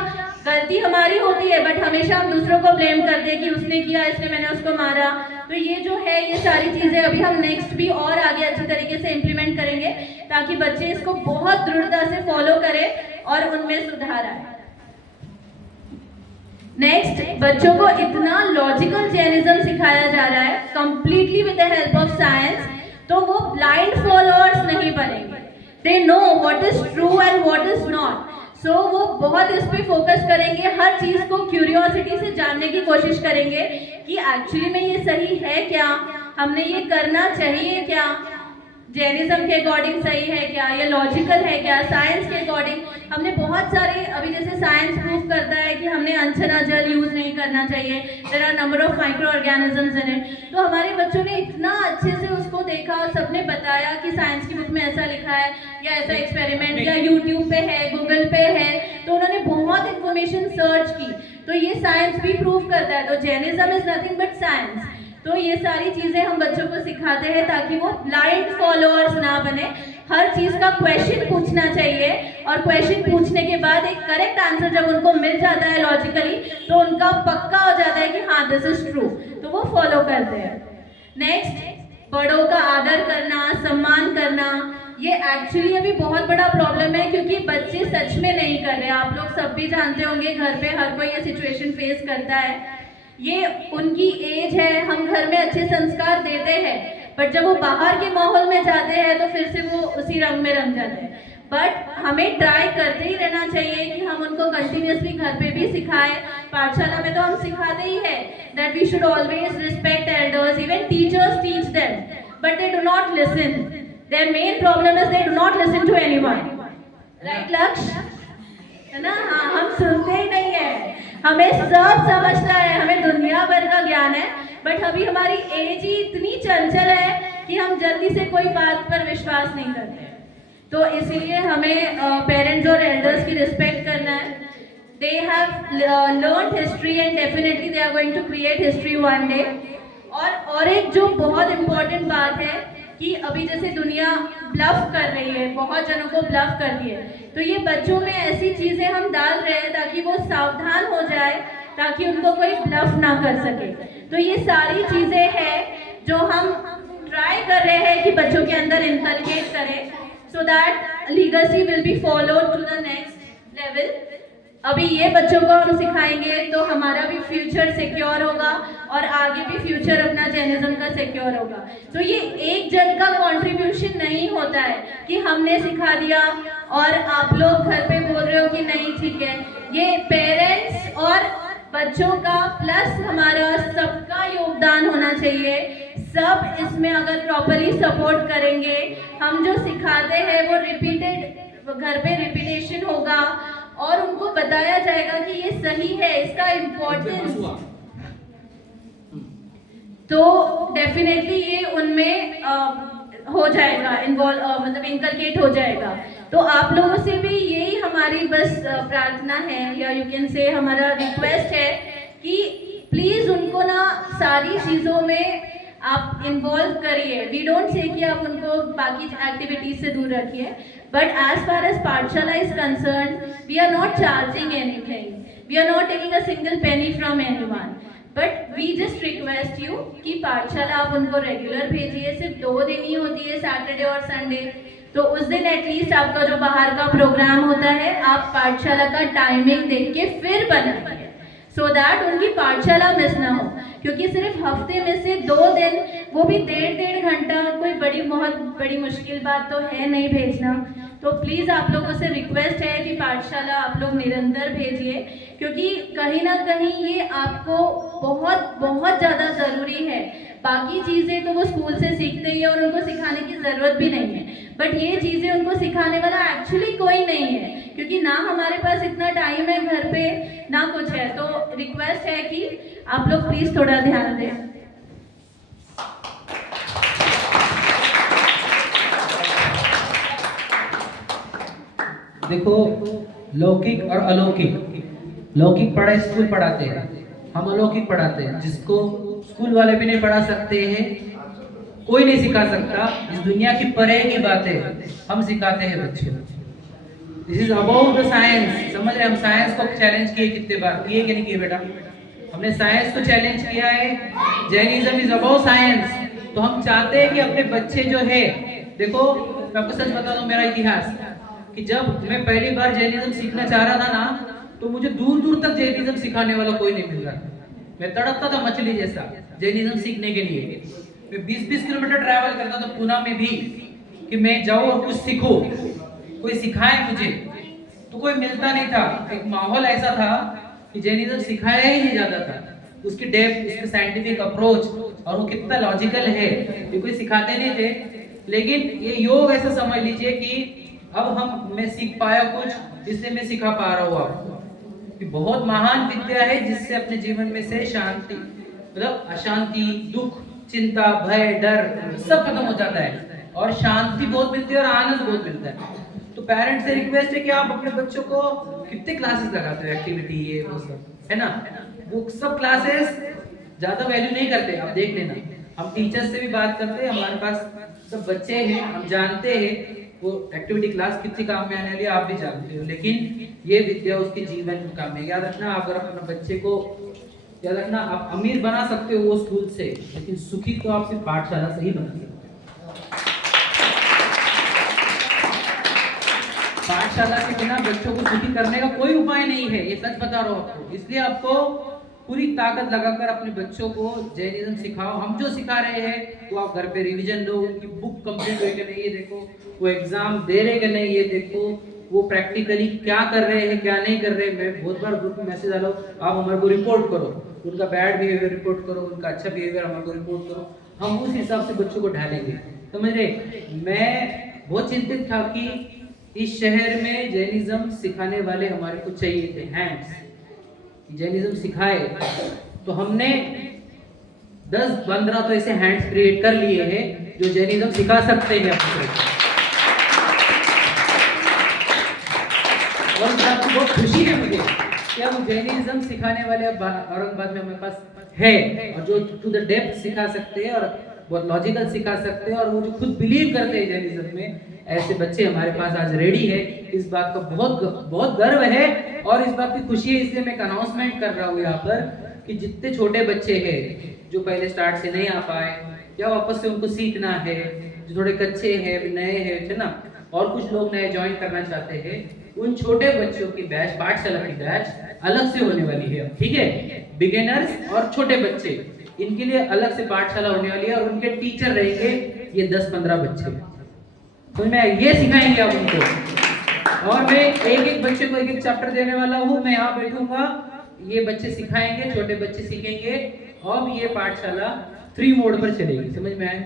गलती हमारी होती है बट हमेशा हम दूसरों को ब्लेम करते हैं कि उसने किया इसलिए मैंने उसको मारा। तो ये जो है, ये सारी चीज़ें अभी हम नेक्स्ट भी और आगे अच्छी तरीके से इम्प्लीमेंट करेंगे, ताकि बच्चे इसको बहुत दृढ़ता से फॉलो करें और उनमें सुधार आए। नेक्स्ट, बच्चों को इतना लॉजिकल जैनिज्म सिखाया जा रहा है completely with the help of science, तो वो ब्लाइंड फॉलोअर्स नहीं बनेंगे। They know what is true and what is not. So वो बहुत इस पे फोकस करेंगे, हर चीज़ को क्यूरियोसिटी से जानने की कोशिश करेंगे कि एक्चुअली में ये सही है क्या, हमने ये करना चाहिए क्या, जैनिज्म के अकॉर्डिंग सही है क्या, ये लॉजिकल है क्या, साइंस के अकॉर्डिंग। हमने बहुत सारे, अभी जैसे साइंस प्रूव करता है कि हमने अनछना जल यूज़ नहीं करना चाहिए, there are number of microorganisms in it. तो हमारे बच्चों ने इतना अच्छे से उसको देखा और सबने बताया कि साइंस की बुक में ऐसा लिखा है या ऐसा एक्सपेरिमेंट या यूट्यूब पे है, गूगल पे है, तो उन्होंने बहुत इंफॉर्मेशन सर्च की। तो ये साइंस भी प्रूव करता है। तो Jainism is nothing but science. तो ये सारी चीज़ें हम बच्चों को सिखाते हैं ताकि वो ब्लाइंड फॉलोअर्स ना बने, हर चीज़ का क्वेश्चन पूछना चाहिए, और क्वेश्चन पूछने के बाद एक करेक्ट आंसर जब उनको मिल जाता है लॉजिकली, तो उनका पक्का हो जाता है कि हाँ दिस इज ट्रू, तो वो फॉलो करते हैं। नेक्स्ट, बड़ों का आदर करना, सम्मान करना, ये एक्चुअली अभी बहुत बड़ा प्रॉब्लम है, क्योंकि बच्चे सच में नहीं कर रहे। आप लोग सब भी जानते होंगे, घर पे हर कोई ये सिचुएशन फेस करता है। ये उनकी एज है, हम घर में अच्छे संस्कार देते हैं, बट जब वो बाहर के माहौल में जाते हैं तो फिर से वो उसी रंग में रंग जाते हैं। बट हमें ट्राई करते ही रहना चाहिए कि हम उनको कंटिन्यूसली घर पे भी सिखाएं। पाठशाला में तो हम सिखाते ही हैं that we should always respect elders, even teachers teach them, but they do not listen. Their main problem is they do not listen to anyone. Right Lakshya, है ना? हाँ, हम सुनते ही नहीं है, हमें सब समझना है, हमें दुनिया भर का ज्ञान है, बट अभी हमारी एज ही इतनी चंचल है कि हम जल्दी से कोई बात पर विश्वास नहीं करते। तो इसीलिए हमें पेरेंट्स और एल्डर्स की रिस्पेक्ट करना है। They have learned history and definitely they are going to create history one day. और एक जो बहुत इम्पोर्टेंट बात है कि अभी जैसे दुनिया ब्लफ कर रही है, बहुत जनों को ब्लफ कर रही है, तो ये बच्चों में ऐसी चीज़ें हम डाल रहे हैं ताकि वो सावधान हो जाए, ताकि उनको कोई ब्लफ ना कर सके। तो ये सारी चीज़ें हैं जो हम ट्राई कर रहे हैं कि बच्चों के अंदर इनकलकेट करें, so that legacy will be followed to the next level. अभी ये बच्चों को हम सिखाएंगे तो हमारा भी फ्यूचर सिक्योर होगा और आगे भी फ्यूचर अपना जैनिज्म का सिक्योर होगा। तो ये एक जन का कंट्रीब्यूशन नहीं होता है कि हमने सिखा दिया और आप लोग घर पे बोल रहे हो कि नहीं ठीक है। ये पेरेंट्स और बच्चों का प्लस हमारा सबका योगदान होना चाहिए। सब इसमें अगर प्रॉपरली सपोर्ट करेंगे, हम जो सिखाते हैं वो रिपीटेड घर पे रिपीटेशन होगा और उनको बताया जाएगा कि ये सही है, इसका इम्पोर्टेंस, तो डेफिनेटली ये उनमें हो जाएगा इन्वॉल्व, मतलब इनकलकेट हो जाएगा। तो आप लोगों से भी यही हमारी बस प्रार्थना है, या यू कैन से हमारा रिक्वेस्ट है कि प्लीज उनको ना सारी चीज़ों में आप इन्वॉल्व करिए। वी डोंट से कि आप उनको बाकी एक्टिविटीज से दूर रखिए, but as far as Pathshala is concern, we are not charging anything, we are not taking a single penny from anyone, but we just request you कि पाठशाला आप उनको रेगुलर भेजिए। सिर्फ 2 दिन ही होती है, सैटरडे और संडे, तो उस दिन एटलीस्ट आपका जो बाहर का प्रोग्राम होता है आप पाठशाला का टाइमिंग देख के फिर बनाइए, सो दैट उनकी पाठशाला मिस ना हो। क्योंकि सिर्फ हफ्ते में से 2 दिन, वो भी 1.5 घंटा, कोई बहुत बड़ी मुश्किल बात तो है नहीं भेजना। तो प्लीज़ आप लोगों से रिक्वेस्ट है कि पाठशाला आप लोग निरंतर भेजिए, क्योंकि कहीं ना कहीं ये आपको बहुत बहुत ज़्यादा ज़रूरी है। बाकी चीज़ें तो वो स्कूल से सीखते ही और उनको सिखाने की ज़रूरत भी नहीं है, बट ये चीज़ें उनको सिखाने वाला एक्चुअली कोई नहीं है, क्योंकि ना हमारे पास इतना टाइम है घर पे, ना कुछ है। तो रिक्वेस्ट है कि आप लोग प्लीज़ थोड़ा ध्यान दें। देखो, लौकिक और अलौकिक, लौकिक पढ़ाई स्कूल पढ़ाते हैं, हम अलौकिक पढ़ाते हैं, जिसको स्कूल वाले भी नहीं पढ़ा सकते हैं, कोई नहीं सिखा सकता। इस दुनिया की परे की बातें हम सिखाते हैं बच्चों। This is about the science. समझ रहे, हम साइंस को चैलेंज किए कितने बार, किए कि नहीं किए बेटा? हमने साइंस को चैलेंज किया है। Jainism is about science. तो हम चाहते हैं कि अपने बच्चे जो है, देखो मैं आपको सच बता दूं, मेरा इतिहास कि जब मैं पहली बार जैनिज्म सीखना चाह रहा था ना, तो मुझे दूर दूर तक जैनिज्म सिखाने वाला कोई नहीं मिल रहा था। मैं तड़पता था मछली जैसा जैनिज्म सीखने के लिए। मैं 20-20 किलोमीटर ट्रैवल करता था पूना में भी, कि मैं जाऊँ और कुछ सीखूं, कोई सिखाए मुझे, तो कोई मिलता नहीं था। एक माहौल ऐसा था कि जैनिज्म सिखाया ही नहीं जाता था। उसकी डेप्थ, उसकी साइंटिफिक अप्रोच और वो कितना लॉजिकल है, ये कोई सिखाते नहीं थे। लेकिन ये योग ऐसा समझ लीजिए कि अब मैं सीख पाया कुछ, इसलिए मैं सिखा पा रहा हूँ आपको। बहुत महान विद्या है जिससे अपने जीवन में से शांति, मतलब अशांति, दुख, चिंता, भय, डर सब खत्म हो जाता है और शांति बहुत मिलती है और आनंद बहुत मिलता है। तो पेरेंट्स से रिक्वेस्ट है कि आप अपने बच्चों को कितने क्लासेस लगाते हो, एक्टिविटी ये वो सब, है ना? वो सब क्लासेस ज्यादा वैल्यू नहीं करते, आप देख लेना। हम टीचर्स से भी बात करते हैं, हमारे पास सब बच्चे हैं, हम जानते हैं वो एक्टिविटी क्लास कितनी काम में आने वाली है, आप भी जानते हो। लेकिन ये विद्या उसके जीवन में काम में। याद रखना, अगर अपने बच्चे को, याद रखना, आप अमीर बना सकते हो वो स्कूल से, लेकिन सुखी तो आप सिर्फ पाठशाला से ही बना सकते हो। पाठशाला के बिना बच्चों को सुखी करने का कोई उपाय नहीं है, ये सच बता रहा हूँ आपको। इसलिए आपको पूरी ताकत लगाकर अपने बच्चों को जैनिज्म सिखाओ। हम जो सिखा रहे हैं वो आप घर पे रिवीजन दो, उनकी बुक कंप्लीट हुई कि नहीं ये देखो, वो एग्जाम दे रहे कि नहीं ये देखो, वो प्रैक्टिकली क्या कर रहे हैं क्या नहीं कर रहे। मैं बहुत बार ग्रुप में मैसेज डालो, आप हमारे को रिपोर्ट करो, उनका बैड बिहेवियर रिपोर्ट करो, उनका अच्छा बिहेवियर हमारे को रिपोर्ट करो। हम उस हिसाब से बच्चों को ढालेंगे। समझ रहे? मैं बहुत चिंतित था कि इस शहर में जैनिज्म सिखाने वाले हमारे को चाहिए थे, हैंड्स, जैनिज्म सिखाए। तो हमने 10-15 तो ऐसे हैंड्स क्रिएट कर लिए हैं जो जैनिज्म सिखा सकते हैं अपने। और बहुत खुशी है मुझे कि हम जैनिज्म सिखाने वाले औरंगाबाद में हमारे पास है, और जो टू द डेप्थ सिखा सकते हैं और बहुत लॉजिकल सिखा सकते हैं, और वो जो खुद बिलीव करते हैं जैनिज्म में, ऐसे बच्चे हमारे पास आज रेडी है। इस बात का बहुत गर्व है और इस बात की खुशी है। इसलिए मैं एक अनाउंसमेंट कर रहा हूँ यहाँ पर कि जितने छोटे बच्चे हैं जो पहले स्टार्ट से नहीं आ पाए या वापस से उनको सीखना है, जो थोड़े कच्चे हैं, नए हैं, है ना, और कुछ लोग नए ज्वाइन करना चाहते हैं, उन छोटे बच्चों की बैच, पाठशाला की बैच अलग से होने वाली है, ठीक है। बिगिनर्स और छोटे बच्चे, इनके लिए अलग से पाठशाला होने वाली है, और उनके टीचर रहेंगे ये 10-15 बच्चे, तो मैं ये सिखाएंगे आप उनको। और मैं एक एक बच्चे को एक एक चैप्टर देने वाला हूँ, मैं यहाँ बैठूंगा, ये बच्चे सिखाएंगे, छोटे बच्चे सीखेंगे, और ये पाठशाला फ्री मोड पर चलेगी, समझ में आए?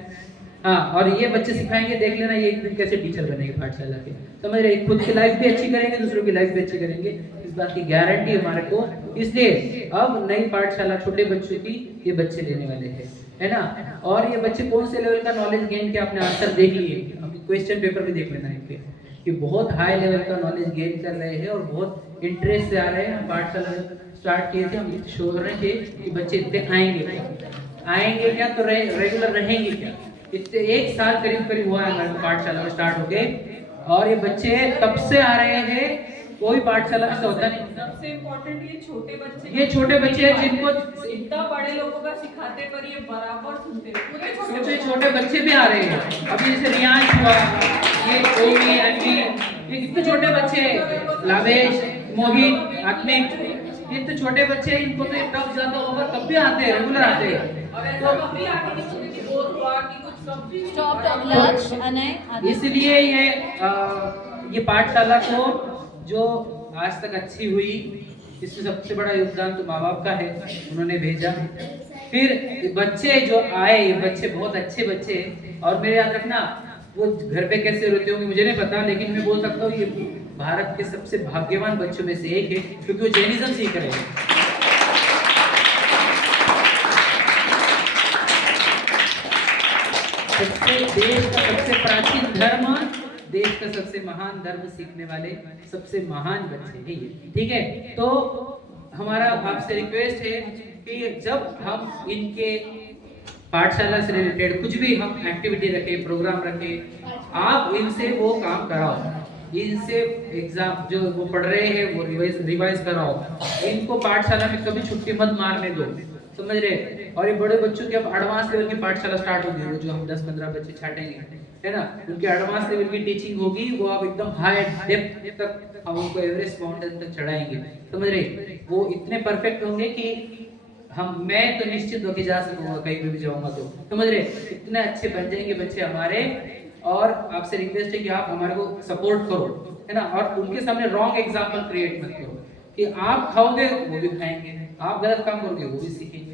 हाँ, और ये बच्चे सिखाएंगे, देख लेना ये एक दिन कैसे टीचर बनेंगे पाठशाला के, समझ रहे? खुद की लाइफ भी अच्छी करेंगे, दूसरों की लाइफ भी अच्छी करेंगे, इस बात की गारंटी है हमारे को। इसलिए अब नई पाठशाला छोटे बच्चों की ये बच्चे लेने वाले हैं, है ना। और ये बच्चे कौन से लेवल का नॉलेज गेन किया, आपने आंसर देख लिए, अभी क्वेश्चन पेपर भी देख लेना है कि बहुत हाई लेवल का नॉलेज गेन कर रहे हैं और बहुत इंटरेस्ट से आ रहे हैं। हम पाठशाला स्टार्ट किए थे, हम शो कर रहे थे कि बच्चे इतने आएंगे क्या, तो रेगुलर रहेंगे क्या। इतने 1 साल करीब हुआ है हमारे पाठशाला में स्टार्ट हो गए, और ये बच्चे तब से आ रहे हैं, कोई पाठशाला में होता नहीं। सबसे इम्पोर्टेंट ये छोटे बच्चे हैं जिनको इतना बड़े लोगों का सिखाते पर ये बराबर सुनते छोटे छोटे बच्चे भी आ रहे हैं। अभी जैसे रियांश हुआ, ये ओमी, अन्वी, ये कितने छोटे बच्चे हैं, लावेश, मोहित, आत्मिक, ये तो छोटे बच्चे हैं, इनको तो टफ ज्यादा होगा तब भी आते हैं, रेगुलर आते हैं। तो कभी आगे किसी की बोल हुआ कि कुछ स्टॉप लक्ष अनय, इसलिए ये पाठशाला को जो आज तक अच्छी हुई, इसमें सबसे बड़ा योगदान तो माँ बाप का है, उन्होंने भेजा। फिर बच्चे जो आए, ये बच्चे बहुत अच्छे बच्चे, और मेरे याद रखना वो घर पे कैसे रोते होंगे मुझे नहीं पता, लेकिन मैं बोल सकता हूँ ये भारत के सबसे भाग्यवान बच्चों में से एक है, क्योंकि वो जैनिज्म सीख रहे हैं। देश का सबसे प्राचीन धर्म, देश का सबसे महान धर्म सीखने वाले सबसे महान बच्चे हैं ये, ठीक है। तो हमारा आपसे रिक्वेस्ट है कि जब हम इनके पाठशाला से रिलेटेड कुछ भी हम एक्टिविटी रखें, प्रोग्राम रखें, आप इनसे वो काम कराओ, इनसे एग्जाम जो वो पढ़ रहे हैं वो रिवाइज कराओ, इनको पाठशाला में कभी छुट्टी मत मारने दो, समझ रहे। और ये बड़े बच्चों की अब एडवांस लेवल की पाठशाला स्टार्ट होगी, जो हम 10-15 बच्चे छाटेंगे, है ना, उनकी एडवांस लेवल की टीचिंग होगी, वो अब एकदम हाई डेप्थ तक हम उनको एवरेस्ट माउंटेन तक चढ़ाएंगे, समझ रहे। वो इतने परफेक्ट होंगे कि मैं तो निश्चित होकर जा सकूंगा, कहीं भी जाऊंगा तो, समझ रहे, इतने अच्छे बन जाएंगे बच्चे हमारे। और आपसे रिक्वेस्ट है कि आप हमारे को सपोर्ट करो, है ना, और उनके सामने रॉन्ग एग्जाम्पल क्रिएट मत करो कि आप खाओगे वो भी खाएंगे, आप गलत काम करोगे वो भी सीखेंगे।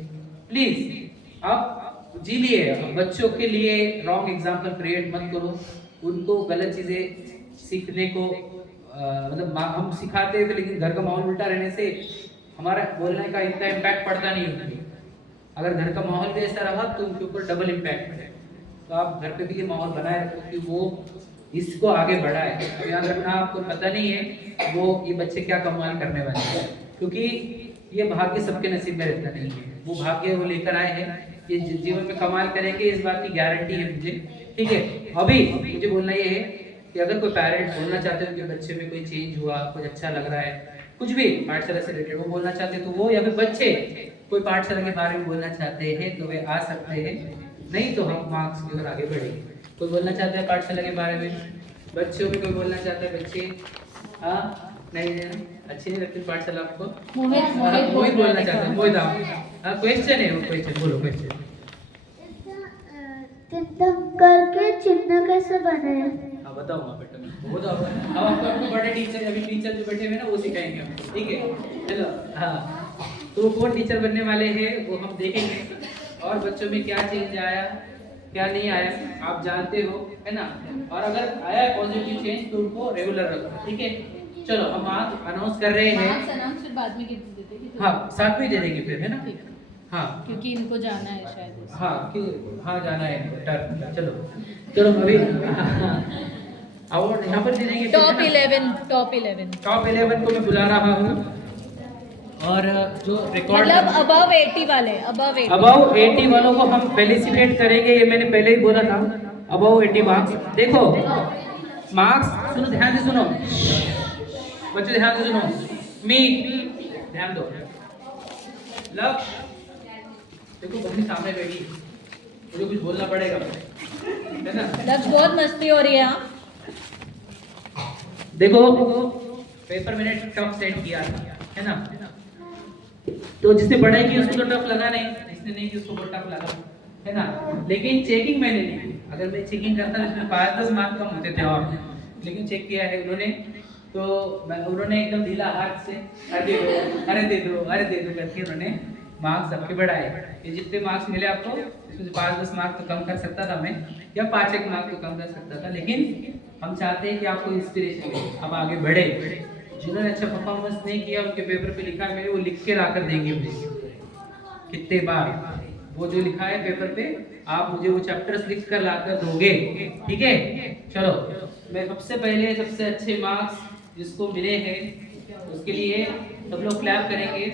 प्लीज आप जी लिए, बच्चों के लिए रॉन्ग एग्जाम्पल क्रिएट मत करो, उनको गलत चीजें सीखने को मतलब हम सिखाते हैं, लेकिन घर का माहौल उल्टा रहने से हमारा बोलने का इतना इम्पैक्ट पड़ता नहीं है। अगर घर का माहौल भी ऐसा रहा तो उनके ऊपर डबल इम्पैक्ट पड़े। तो आप घर पे भी ये माहौल बनाए रखो कि वो इसको आगे बढ़ाए। तो याद रखना, आपको पता नहीं है वो ये बच्चे क्या कमाल करने वाले हैं, क्योंकि ये भाग्य सबके नसीब में रहता नहीं है, वो भाग्य वो लेकर आए हैं, ये जीवन में कमाल करेंगे, इस बात की गारंटी है मुझे, ठीक है। अभी मुझे बोलना ये है कि अगर कोई पेरेंट बोलना चाहते हो कि बच्चे में कोई चेंज हुआ, कुछ अच्छा लग रहा है, कुछ भी पाठशाला से रिलेटेड वो बोलना चाहते हैं तो वो, या फिर बच्चे कोई पाठशाला के बारे में बोलना चाहते हैं तो वे आ सकते हैं, नहीं तो हम मार्क्स की ओर आगे बढ़ेंगे। कोई बोलना चाहते हैं पाठशाला के बारे में, बच्चों में कोई बोलना चाहता है, बच्चे हाँ नहीं अच्छी नहीं लगती पाठशाला आपको? मोहित बोलना चाहते हैं, मोहित आप क्वेश्चन है, वो क्वेश्चन बोलो, क्वेश्चन। तीर्थंकर के चिन्ह कैसे बने? हाँ बताओ बेटा, वो तो अब आपको बड़े टीचर, अभी टीचर जो बैठे हुए ना वो सिखाएंगे हमको, ठीक है। चलो हाँ, तो कौन टीचर बनने वाले हैं वो हम देखेंगे, और बच्चों में क्या चेंज आया क्या नहीं आया आप जानते हो, है ना। और अगर आया पॉजिटिव चेंज तो उनको रेगुलर रखो, ठीक है। चलो हम आज अनाउंस कर रहे हैं, फिर बाद में कितने देते हैं? हाँ साथ में दे देंगे फिर, है ना, हाँ क्योंकि इनको जाना है शायद। हाँ क्यों, हाँ जाना है टर्न, चलो चलो अभी अवार्ड यहाँ पर दे देंगे। टॉप 11 को मैं बुला रहा हूँ, और जो रिकॉर्ड मतलब अबव 80 वाले, अबव 80 वालों को हम फेलिसिटेट करेंगे, ये मैंने पहले ही बोला था। अबव 80 मार्क्स, देखो मार्क्स सुनो, ध्यान से सुनो बच्चों, ध्यान से सुनो, मीत ध्यान दो, लक्ष्य देखो बच्ची सामने बैठी, मुझे कुछ बोलना पड़ेगा, है ना? लक्ष्य बहुत मस्ती हो रही है यहाँ। देखो पेपर मैंने टफ सेट किया था, है ना? तो जिसने पढ़ाई की उसको तो टफ लगा नहीं, जिसने नहीं की उसको बहुत टफ लगा, है ना? लेकिन चेकिंग मैंने नहीं की। अगर मैं चेकिंग करता तो इसमें 5-10 मार्क कम होते थे, और लेकिन चेक किया है उन्होंने, तो उन्होंने एकदम ढीला हाथ से अरे दे दो अरे दे दो अरे दे दो करके उन्होंने मार्क्स सबके बढ़ाए। ये जितने मार्क्स मिले आपको, इसमें से 5-10 मार्क तो कम कर सकता था मैं, या 5-1 मार्क तो कम कर सकता था, लेकिन हम चाहते हैं कि आपको इंस्पिरेशन मिले, अब आगे बढ़े। जिन्होंने अच्छा परफॉर्मेंस नहीं किया उनके पेपर पे लिखा है मैंने, वो लिख के लाकर देंगे मुझे कितने बार, वो जो लिखा है पेपर पे आप मुझे वो चैप्टर्स लिख कर लाकर दोगे, ठीक है? चलो मैं सबसे पहले सबसे अच्छे मार्क्स जिसको मिले हैं उसके लिए सब लोग क्लैप करेंगे।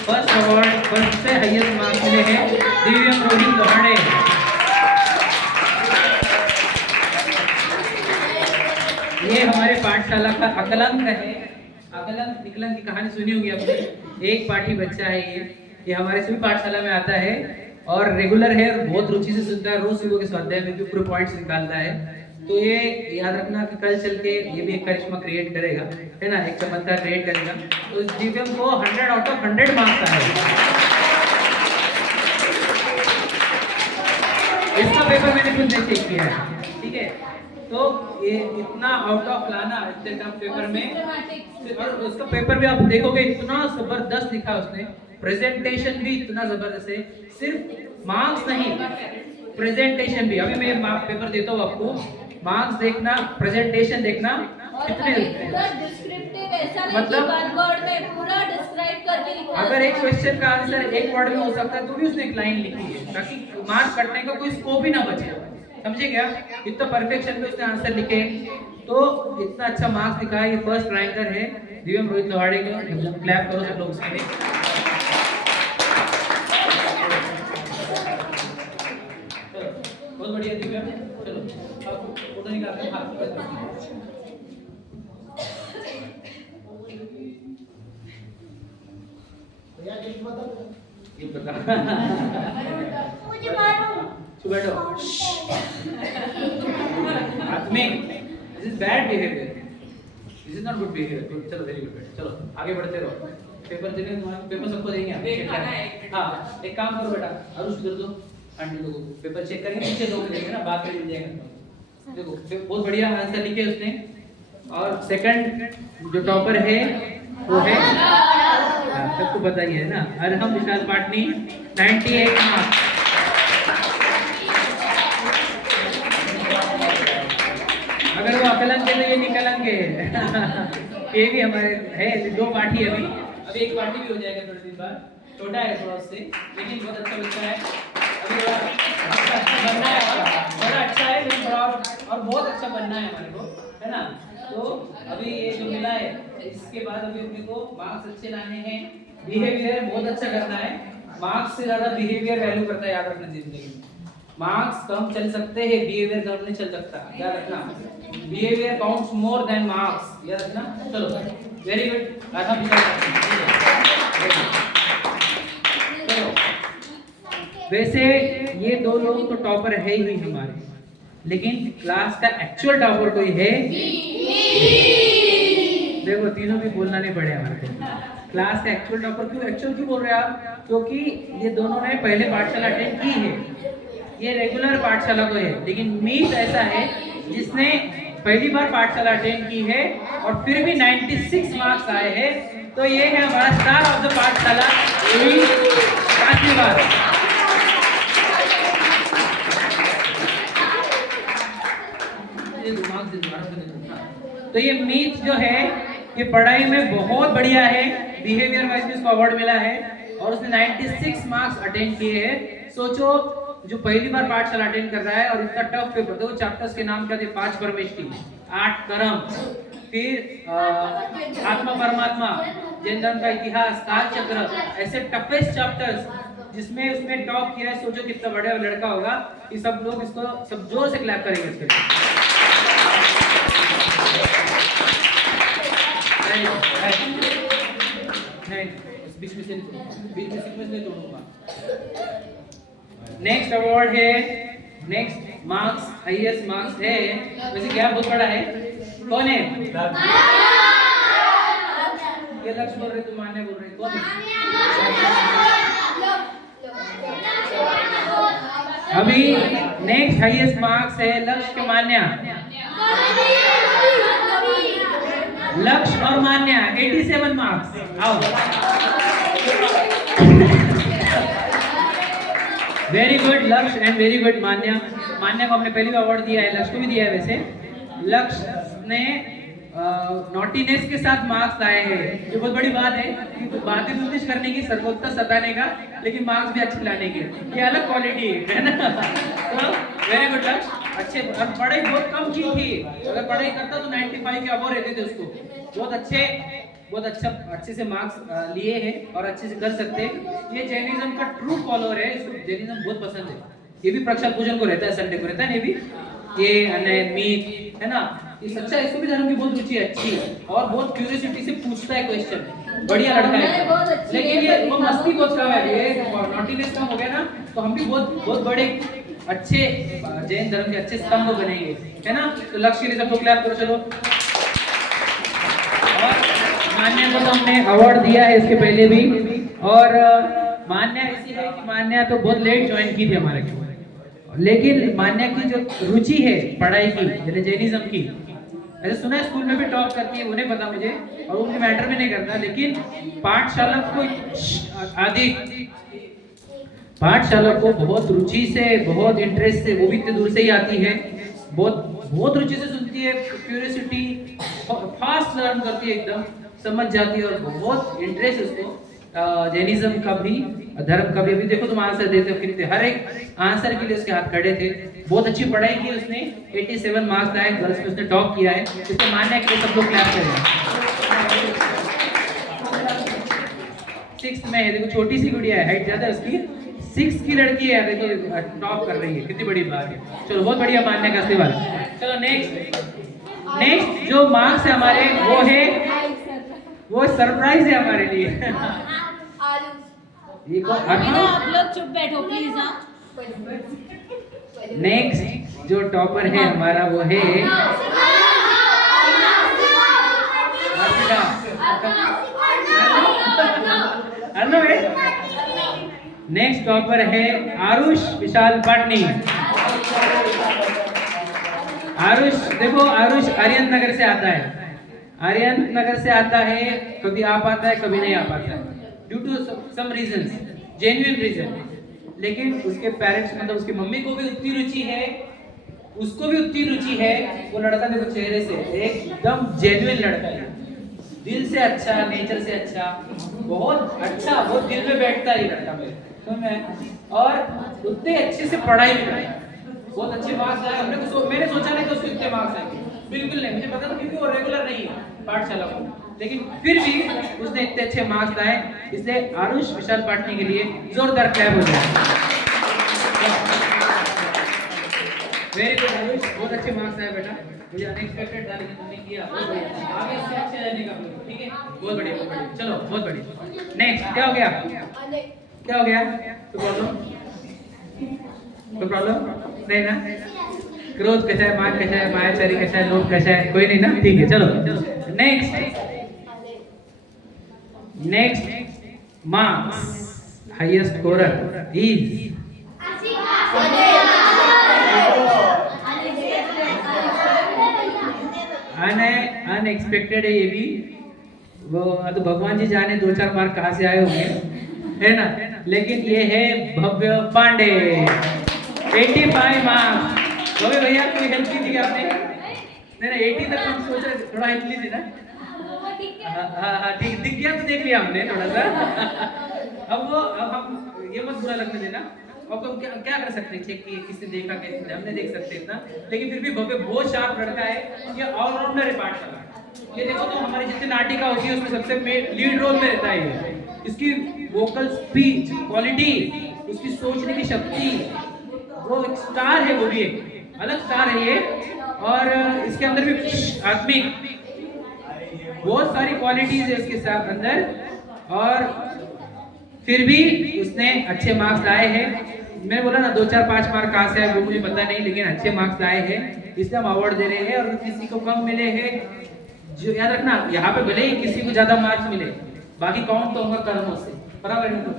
फर्स्ट अवार्ड, फर्स्ट से हाईएस्ट मार्क्स मिले हैं दिव्यम रोहित लोहाड़े। ये हमारे पाठशाला का अकलंक है। अकलंक निकलंक की कहानी सुनी होगी आपने। एक पाठी बच्चा है ये हमारे सभी पाठशाला में आता है और रेगुलर है और बहुत रुचि से सुनता है, रोज सुबह के स्वाध्याय में भी पूरे पॉइंट्स निकालता है। तो ये याद रखना कि कल चल के ये भी एक करिश्मा क्रिएट करेगा, है ना, एक चमत्कार क्रिएट करेगा। तो दिव्यम को 100 आउट ऑफ 100 मार्क्स आए। इसका पेपर मैंने खुद ने चेक किया है, ठीक है? तो ये इतना आउट ऑफ लाना इतने टफ पेपर में, और उसका पेपर भी आप देखोगे इतना जबरदस्त लिखा उसने, प्रेजेंटेशन भी इतना जबरदस्त है, सिर्फ मार्क्स नहीं प्रेजेंटेशन भी। अभी मैं पेपर देता हूँ आपको, मार्क्स देखना, प्रेजेंटेशन देखना कितने डिस्क्रिप्टिव ऐसा नहीं मतलब कि वन वर्ड में पूरा डिस्क्राइब करके लिखा है। अगर एक क्वेश्चन का आंसर एक वर्ड में हो सकता है तो भी उसने एक लाइन लिखी है, ताकि मार्क्स कटने का कोई स्कोप ही ना बचे, समझे क्या? इतना परफेक्शन में उसने आंसर लिखे, तो इतना अच्छा मार्क्स लिखा है। ये फर्स्ट रैंकर है दिव्यम रोहित लोहाड़े को, क्लैप करो सब लोग उसके लिए। बहुत बढ़िया दिव्यम, चलो अब फोटो निकालते हैं। ये बता मुझे मारो बैठो। आदमी, this is bad behaviour, this is not good behaviour. चलो वेरी गुड, चलो आगे बढ़ते रहो। पेपर देने पेपर सबको देंगे आप, चेक करना। हाँ एक काम करो बेटा, अरुष इधर दो, आंटी लोगों को पेपर चेक करेंगे, पीछे लोग देंगे ना, बाद में मिल जाएगा। देखो बहुत बढ़िया आंसर लिखे उसने, और सेकंड जो टॉपर है वो है, सबको पता ही है ना, अरहम विशाल पाटनी 98 मार्क्स। अगर वो अकलंक है तो ये निकलंक है। ये भी हमारे है, दो पार्टी अभी एक पार्टी भी हो जाएगा थोड़े दिन बाद, छोटा है थोड़ा उससे, लेकिन बहुत अच्छा बच्चा है। अभी बनना है, बड़ा अच्छा है, लेकिन थोड़ा और बहुत अच्छा बनना है हमारे को, है ना? तो अभी ये जो मिला है, इसके बाद अभी अपने को मार्क्स अच्छे लाने हैं, बिहेवियर बहुत अच्छा करना है। मार्क्स से ज्यादा बिहेवियर वैल्यू करता है, याद रखना जिंदगी में। मार्क्स कम चल सकते हैं, बिहेवियर कम नहीं चल सकता, याद रखना। Behaviour counts more than marks, याद रखना। चलो वेरी गुड, आधा चलो। वैसे ये दो लोग तो टॉपर है ही हमारे, लेकिन क्लास का एक्चुअल टॉपर कोई है? देखो तीनों भी बोलना नहीं पड़े हमारे को। क्लास का एक्चुअल टॉपर क्यों एक्चुअल क्यों बोल रहे हैं आप? क्योंकि ये दोनों ने पहले पाठशाला अटेंड की है, ये रेगुलर पाठशाला को है, लेकिन मीत ऐसा है जिसने पहली बार पाठशाला अटेंड की है और फिर भी 96 मार्क्स आए हैं। तो ये है हमारा स्टार ऑफ द पाठशाला, पांचवी बार। तो ये मीत जो है ये पढ़ाई में बहुत बढ़िया है, बिहेवियर वाइज भी इसको अवार्ड मिला है और उसने 96 मार्क्स अटेंड किए हैं। सोचो जो पहली बार पाठशाला अटेंड कर रहा है और इतना टफ पेपर, दो चैप्टर्स के नाम क्या थे? 5 परमेष्टि, 8 कर्म, फिर आत्मा परमात्मा, जैन धर्म का इतिहास, काल चक्र, ऐसे टफेस्ट चैप्टर्स जिसमें उसने टॉप किया है। सोचो कितना बड़ा लड़का होगा। ये सब लोग इसको सब जोर से क्लैप करेंगे इसके लिए। नहीं, बीच में सीक्वेंस नहीं तोड़ूंगा। नेक्स्ट अवार्ड है, नेक्स्ट मार्क्स, हाईएस्ट मार्क्स है, वैसे क्या बहुत बड़ा है, कौन है? ये लक्ष्य बोल रहे, तुम मान्य बोल रहे, कौन है? अभी नेक्स्ट हाईएस्ट मार्क्स है लक्ष्य के मान्या, लक्ष्य और मान्या 87 मार्क्स। आओ, वेरी गुड लक्ष्य एंड वेरी गुड मान्या। मान्या को हमने पहली बार अवार्ड दिया है, लक्ष्य को भी दिया है। वैसे लक्ष्य ने नॉटीनेस के साथ मार्क्स लाए हैं, ये बहुत बड़ी बात है। बातें कोशिश करने की, सर्वोत्तर सताने का, लेकिन मार्क्स भी अच्छे लाने के, ये अलग क्वालिटी है ना। तो वेरी गुड लक्ष्य, अच्छे। और पढ़ाई बहुत कम की थी, अगर पढ़ाई करता तो 95 के अबव रहते थे उसको। बहुत अच्छे से मार्क्स लिए हैं और अच्छे से कर सकते हैं। ये जैनिज्म का ट्रू फॉलोअर है, इसको जैनिज्म बहुत पसंद है। ये भी प्रक्षाल पूजन को रहता है, संडे को रहता है। ये भी ये मीट है ना, ये सच्चा, इसको भी धर्म की बहुत रुचि है, अच्छी है, और बहुत क्यूरियोसिटी से पूछता है क्वेश्चन। बढ़िया लड़का है, लेकिन ये वो मस्ती बहुत कम है, ये नॉटीनेस कम हो गया ना, तो हम भी बहुत बड़े अच्छे जैन धर्म के अच्छे स्तंभ बनेंगे, है ना। तो लक्ष्य के लिए सब लोग क्लैप करो, चलो। और मान्या को तो हमने अवार्ड दिया है इसके पहले भी, और मान्या ऐसी है कि मान्या तो बहुत लेट ज्वाइन की थी हमारे को, लेकिन मान्या की जो रुचि है पढ़ाई की, जैनिज्म की, ऐसे सुना है स्कूल में भी टॉप करती है, उन्हें पता मुझे, और उनके मैटर में नहीं करता, लेकिन पाठशाला को बहुत रुचि से, बहुत इंटरेस्ट से, वो भी इतने दूर से ही आती है, बहुत रुचि से सुनती है, क्यूरियोसिटी, फास्ट लर्न करती है, एकदम समझ जाती है, और बहुत इंटरेस्ट उसको जैनिज्म का भी, धर्म का भी। अभी देखो तुम आंसर देते हो कितने, हर एक आंसर के लिए उसके हाथ खड़े थे। बहुत अच्छी पढ़ाई की उसने, 87 मार्क्स लाए, गर्ल्स में उसने टॉप किया है, इसको मानने के लिए सब लोग क्लैप करें। 6th में है, देखो छोटी सी गुड़िया है, हाइट ज्यादा है उसकी, 6 की लड़की है, देखो टॉप कर रही है, कितनी बड़ी बात है। चलो बहुत बढ़िया मान्य का सवाल। चलो नेक्स्ट जो मार्क्स है हमारे, वो सरप्राइज है हमारे लिए। ये आप लोग चुप बैठो प्लीज। नेक्स्ट जो टॉपर है हमारा वो है नेक्स्ट टॉपर है आरुष विशाल पाटनी। आरुष, देखो आरुष आर्यन नगर से आता है, कभी आ पाता है कभी नहीं आ पाता है, due to some reasons, genuine reason. लेकिन उसके पेरेंट्स, मतलब उसकी मम्मी को भी उतनी रुचि है, उसको भी उतनी रुचि है। वो लड़का देखो चेहरे से एकदम जेन्युइन लड़का है, दिल से अच्छा, नेचर से अच्छा, बहुत अच्छा, बहुत दिल में बैठता है ये लड़का मेरे, समझ में। और उतने अच्छे से पढ़ाई भी करता है, बहुत अच्छे मार्क्स आए। मैंने सोचा नहीं था उसको इतने मार्क्स आएंगे, बिल्कुल नहीं, मुझे पता था क्योंकि वो रेगुलर नहीं है पाठशाला को, लेकिन फिर भी उसने इतने अच्छे मार्क्स लाए। इसलिए आरुष विशाल पाटनी के लिए जोरदार क्लैप हो जाए। वेरी गुड आरुष, बहुत अच्छे मार्क्स आए बेटा, मुझे अनएक्सपेक्टेड था लेकिन तुमने किया, आगे इससे अच्छे रहने का, ठीक है, बहुत बढ़िया, बहुत बढ़िया, चलो बहुत बढ़िया। नेक्स्ट क्या हो गया, कोई प्रॉब्लम नहीं ना? क्रोध कैसा है, मान कैसा है, मायाचारी कैसा है, लोभ कैसा है, कोई नहीं ना? ठीक है, चलो next marks highest scorer is unexpected है ये भी, वो तो भगवान जी जाने 2-4 मार्क कहाँ से आए होंगे, है ना, लेकिन ये है भव्य पांडे, 85 मार्क्स। भव्य भैया कोई हेल्प की थी आपने? नहीं 80 तक हम सोच रहे, थोड़ा हेल्प ली थी ना? हाँ ठीक, दिख गया तो देख लिया हमने थोड़ा सा। अब हम ये मत बुरा लगने देना, अब हम क्या कर सकते हैं, चेक किए किसने देखा, कैसे हमने देख सकते हैं इतना, लेकिन फिर भी भव्य बहुत शार्प लड़का है, ये ऑलराउंडर है पाठशाला। ये देखो तो हमारी जितनी नाटिका होती है उसमें सबसे लीड रोल में रहता है ये। इसकी वोकल स्पीच क्वालिटी, उसकी सोचने की शक्ति, वो एक स्टार है, वो भी एक अलग स्टार है ये। और इसके अंदर भी आत्मिक बहुत सारी क्वालिटीज है इसके साथ अंदर, और फिर भी उसने अच्छे मार्क्स लाए हैं। मैं बोला ना 2 4 5 मार्क कहाँ से आए वो मुझे पता नहीं, लेकिन अच्छे मार्क्स आए हैं इसलिए हम अवार्ड दे रहे हैं। और किसी को कम मिले हैं, जो याद रखना यहाँ पे भले ही किसी को ज्यादा मार्क्स मिले, बाकी काउंट तो होगा कर्मों से, बराबर है ना।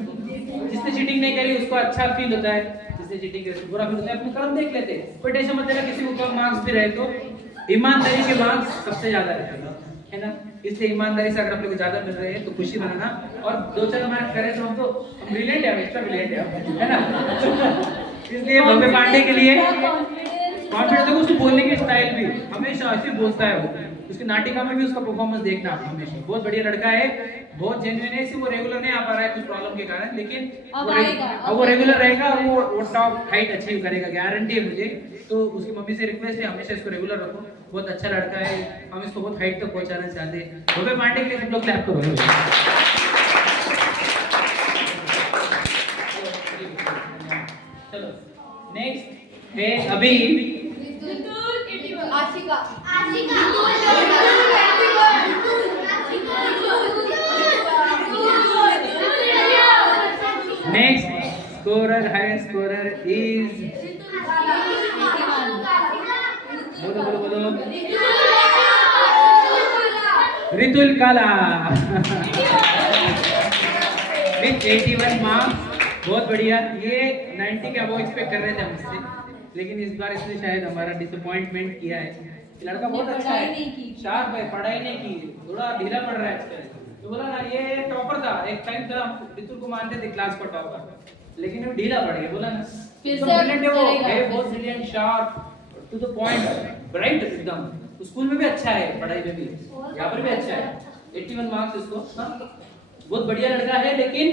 जिसने चीटिंग नहीं करी उसको अच्छा फील होता है, जिसने चीटिंग करी बुरा फील होता है, अपने कर्म देख लेते हैं। कोई टेंशन मत लेना, किसी को कम मार्क्स भी रहे तो ईमानदारी के मार्क्स सबसे ज्यादा रहते हैं, है ना। इसलिए ईमानदारी से अगर आप लोग को ज्यादा मिल रहे हैं तो खुशी मनाना, और 2 4 मार्क करें तो हम तो ब्रिलियंट है, एक्स्ट्रा ब्रिलियंट है ना। इसलिए भव्य पांडे के लिए कॉन्फिडेंस देखो, उसको बोलने की स्टाइल भी हमेशा ऐसे बोलता है वो, उसकी नाटिका में भी उसका परफॉर्मेंस देखना आप हमेशा। बहुत बढ़िया लड़का है, बहुत जेन्युइन है। वो रेगुलर नहीं आ पा रहा है कुछ प्रॉब्लम के कारण, लेकिन अब वो रेगुलर रहेगा और वो टॉप हाइट अचीव करेगा, गारंटी है मुझे। तो उसकी मम्मी से रिक्वेस्ट है हमेशा इसको रेगुलर रखो, बहुत अच्छा लड़का है, हम इसको बहुत हाइट तक पहुंचाना चाहते हैं। भव्य पांडे के लिए सब लोग क्लैप करो। चलो नेक्स्ट है अभी Ashika next scorer, high scorer is, बोलो बोलो बोलो, रितुल काला विथ 81 मार्क्स। बहुत बढ़िया, ये 90 के अबव एक्सपेक्ट कर रहे थे हमसे, लेकिन इस बार इसने शायद हमारा डिसअपॉइंटमेंट किया है। लड़का बहुत अच्छा है, शार्प है, पढ़ाई नहीं की, थोड़ा ढीला पड़ रहा है आजकल। तो बोला ना ये टॉपर था, एक टाइम था रितुल को मानते थे क्लास का टॉपर, लेकिन वो ढीला पड़ गया। बोला ना ब्रिलियंट है वो, है बहुत brilliant, sharp to the point, bright एकदम। स्कूल में भी अच्छा है, पढ़ाई में भी, यहाँ पर भी अच्छा है। 81 मार्क्स इसको, बहुत बढ़िया लड़का है, लेकिन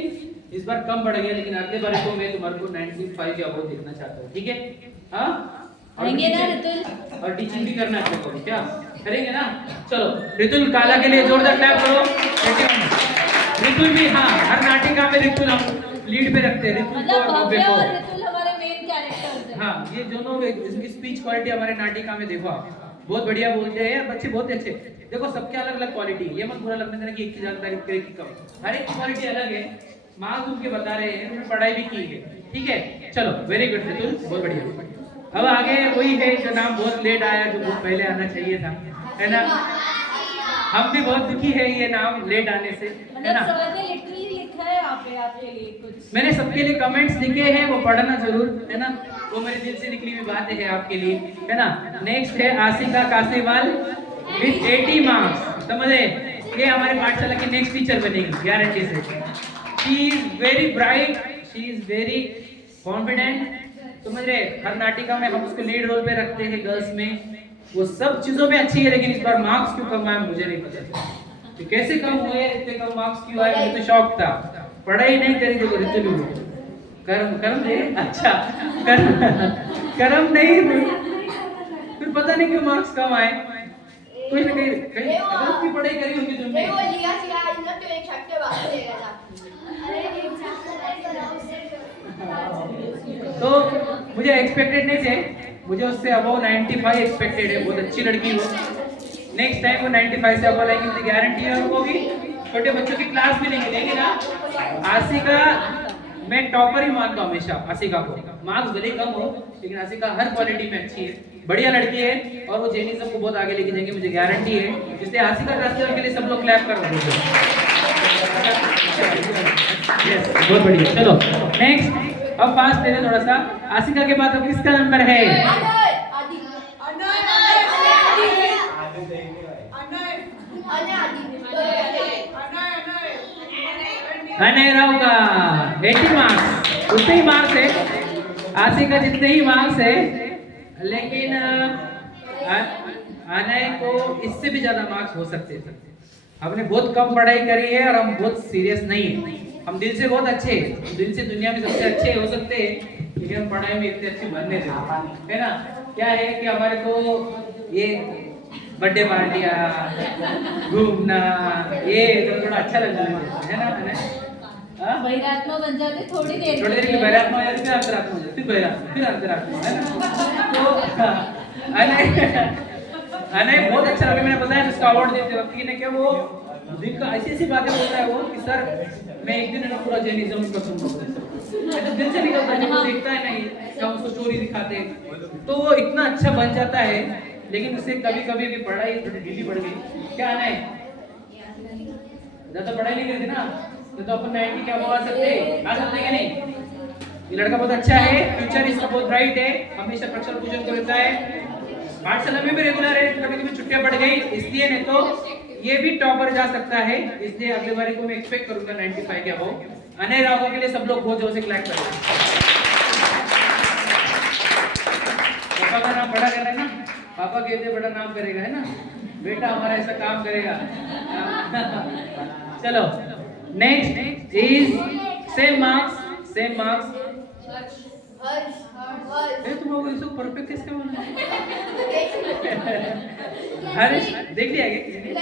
इस बार कम बढ़ गया। लेकिन अगले बार को मैं तुम्हारे को 95 या अबव देखना चाहता हूँ, ठीक है? हाँ आएंगे ना रितुल, और टीचिंग भी करना चाहते हो क्या? करेंगे ना? चलो रितुल काला के लिए जोरदार क्लैप करो। रितुल भी, हाँ हर नाटिका में रितुल हम लीड पे रखते हैं, रितुल को और भव्य को। रितुल हमारे मेन कैरेक्टर्स हैं। हाँ ये दोनों, इसकी स्पीच क्वालिटी हमारे नाटिका में देखो आप, बहुत बढ़िया बोलते हैं बच्चे, बहुत अच्छे। देखो सबके अलग अलग क्वालिटी, ये मत बुरा लगने देना कि एक की ज्यादा तारीफ करे कि कम, हर एक की क्वालिटी अलग है। मार्क्स उनके बता रहे हैं, उन्होंने पढ़ाई भी की है, ठीक है? चलो वेरी गुड रितुल, बहुत बढ़िया। अब आगे वही है जो नाम बहुत लेट आया, जो बहुत पहले आना चाहिए था, है ना। हम भी बहुत दुखी है ये नाम लेट आने से, है ना। सर ने लिटरली लिखा है यहाँ पे आपके लिए कुछ, मैंने सबके लिए कमेंट्स लिखे हैं, वो पढ़ना जरूर, है ना। वो मेरे दिल से निकली हुई बातें हैं आपके लिए, है ना। नेक्स्ट है आसिका कासेवाल विथ 80 मार्क्स। समझे, ये हमारे पाठशाला की नेक्स्ट टीचर बनेगी गारंटी से। She is very bright, she is very confident, समझ रहे। हर नाटिका में हम उसको लीड रोल पे रखते हैं गर्ल्स में, वो सब चीजों में अच्छी है। लेकिन इस बार मार्क्स क्यों कम आए मुझे नहीं पता, कि कैसे कम हुए, इतने कम मार्क्स क्यों आए, मुझे तो शौक था। पढ़ाई नहीं करी, देखो रितुल कर्म कर्म दे, अच्छा कर्म नहीं, फिर पता नहीं क्यों मार्क्स कम आए। कोई ना कहीं अगर उसकी पढ़ाई करी होगी तुमने, तो मुझे एक्सपेक्टेड नहीं थे, मुझे उससे अबव 95 एक्सपेक्टेड है। बहुत अच्छी लड़की हो, नेक्स्ट टाइम वो 95 से अबव आएगी, मुझे गारंटी है। होगी छोटे बच्चों की क्लास भी नहीं लेंगे ना। आसिका मैं टॉपर ही मानता हूँ हमेशा आसिका को, मार्क्स भले कम हो लेकिन आसिका हर क्वालिटी में अच्छी है, बढ़िया लड़की है, और वो जैनिज्म को बहुत आगे लेके जाएंगे, मुझे गारंटी है। इसलिए आसिका कासेवाल के लिए सब लोग क्लैप कर रहे हैं। यस बहुत बढ़िया। चलो नेक्स्ट, अब फास्ट दे दे थोड़ा सा। आसिका के बाद अब किसका नंबर है? अनय राव का 80 मार्क्स, उतने ही मार्क्स है आसिका जितने ही मार्क्स है, लेकिन अनय को इससे भी ज्यादा मार्क्स हो सकते थे। हमने बहुत कम पढ़ाई करी है और हम बहुत सीरियस नहीं है। हम दिल से बहुत अच्छे हैं, दिल से दुनिया में सबसे अच्छे हो सकते हैं, लेकिन हम पढ़ाई में इतने अच्छे बनने देते, है ना। क्या है कि हमारे को ये बर्थडे पार्टियाँ, घूमना, ये तो थोड़ा अच्छा लगता है ना। बहिरात्मा बन जाते थोड़ी देर की बहिरात्मा हो जाती, फिर अंतरात्मा हो जाती, फिर अंतरात्मा, है ना। तो अनय बहुत अच्छा लगा, मैंने बताया उसका अवार्ड देते वक्त कि क्या वो दिल का ऐसी ऐसी बातें बोल रहा है वो कि सर मैं एक दिन ना पूरा जैनिज्म का सुनूंगा, तो दिल से निकलता है, जब वो देखता है नहीं क्या उसको स्टोरी दिखाते तो वो इतना अच्छा बन जाता है। लेकिन उससे कभी कभी भी पढ़ाई थोड़ी ढीली पड़ गई, क्या आना है, ज्यादा पढ़ाई नहीं करते ना तो अपन 90 क्या आ सकते क्या नहीं। ये लड़का बहुत अच्छा है, फ्यूचर इसका बहुत ब्राइट है, हमेशा प्रश्न पूछन करता है, पाठशाला में भी रेगुलर है, कभी कभी छुट्टियां पड़ गई इसलिए, नहीं तो ये भी टॉपर जा सकता है। इसलिए अगले बारी को मैं एक्सपेक्ट करूंगा 95 के अबव आने राघव के लिए सब लोग बहुत जोर से क्लैप करें। पापा का नाम बड़ा करना है ना, पापा कहते बड़ा नाम करेगा है ना, बेटा हमारा ऐसा काम करेगा। चलो नेक्स्ट इज सेम मार्क्स। तुम लोग इसको परफेक्ट कैसे बोलना हर्ष देख लिया क्या किसी ने,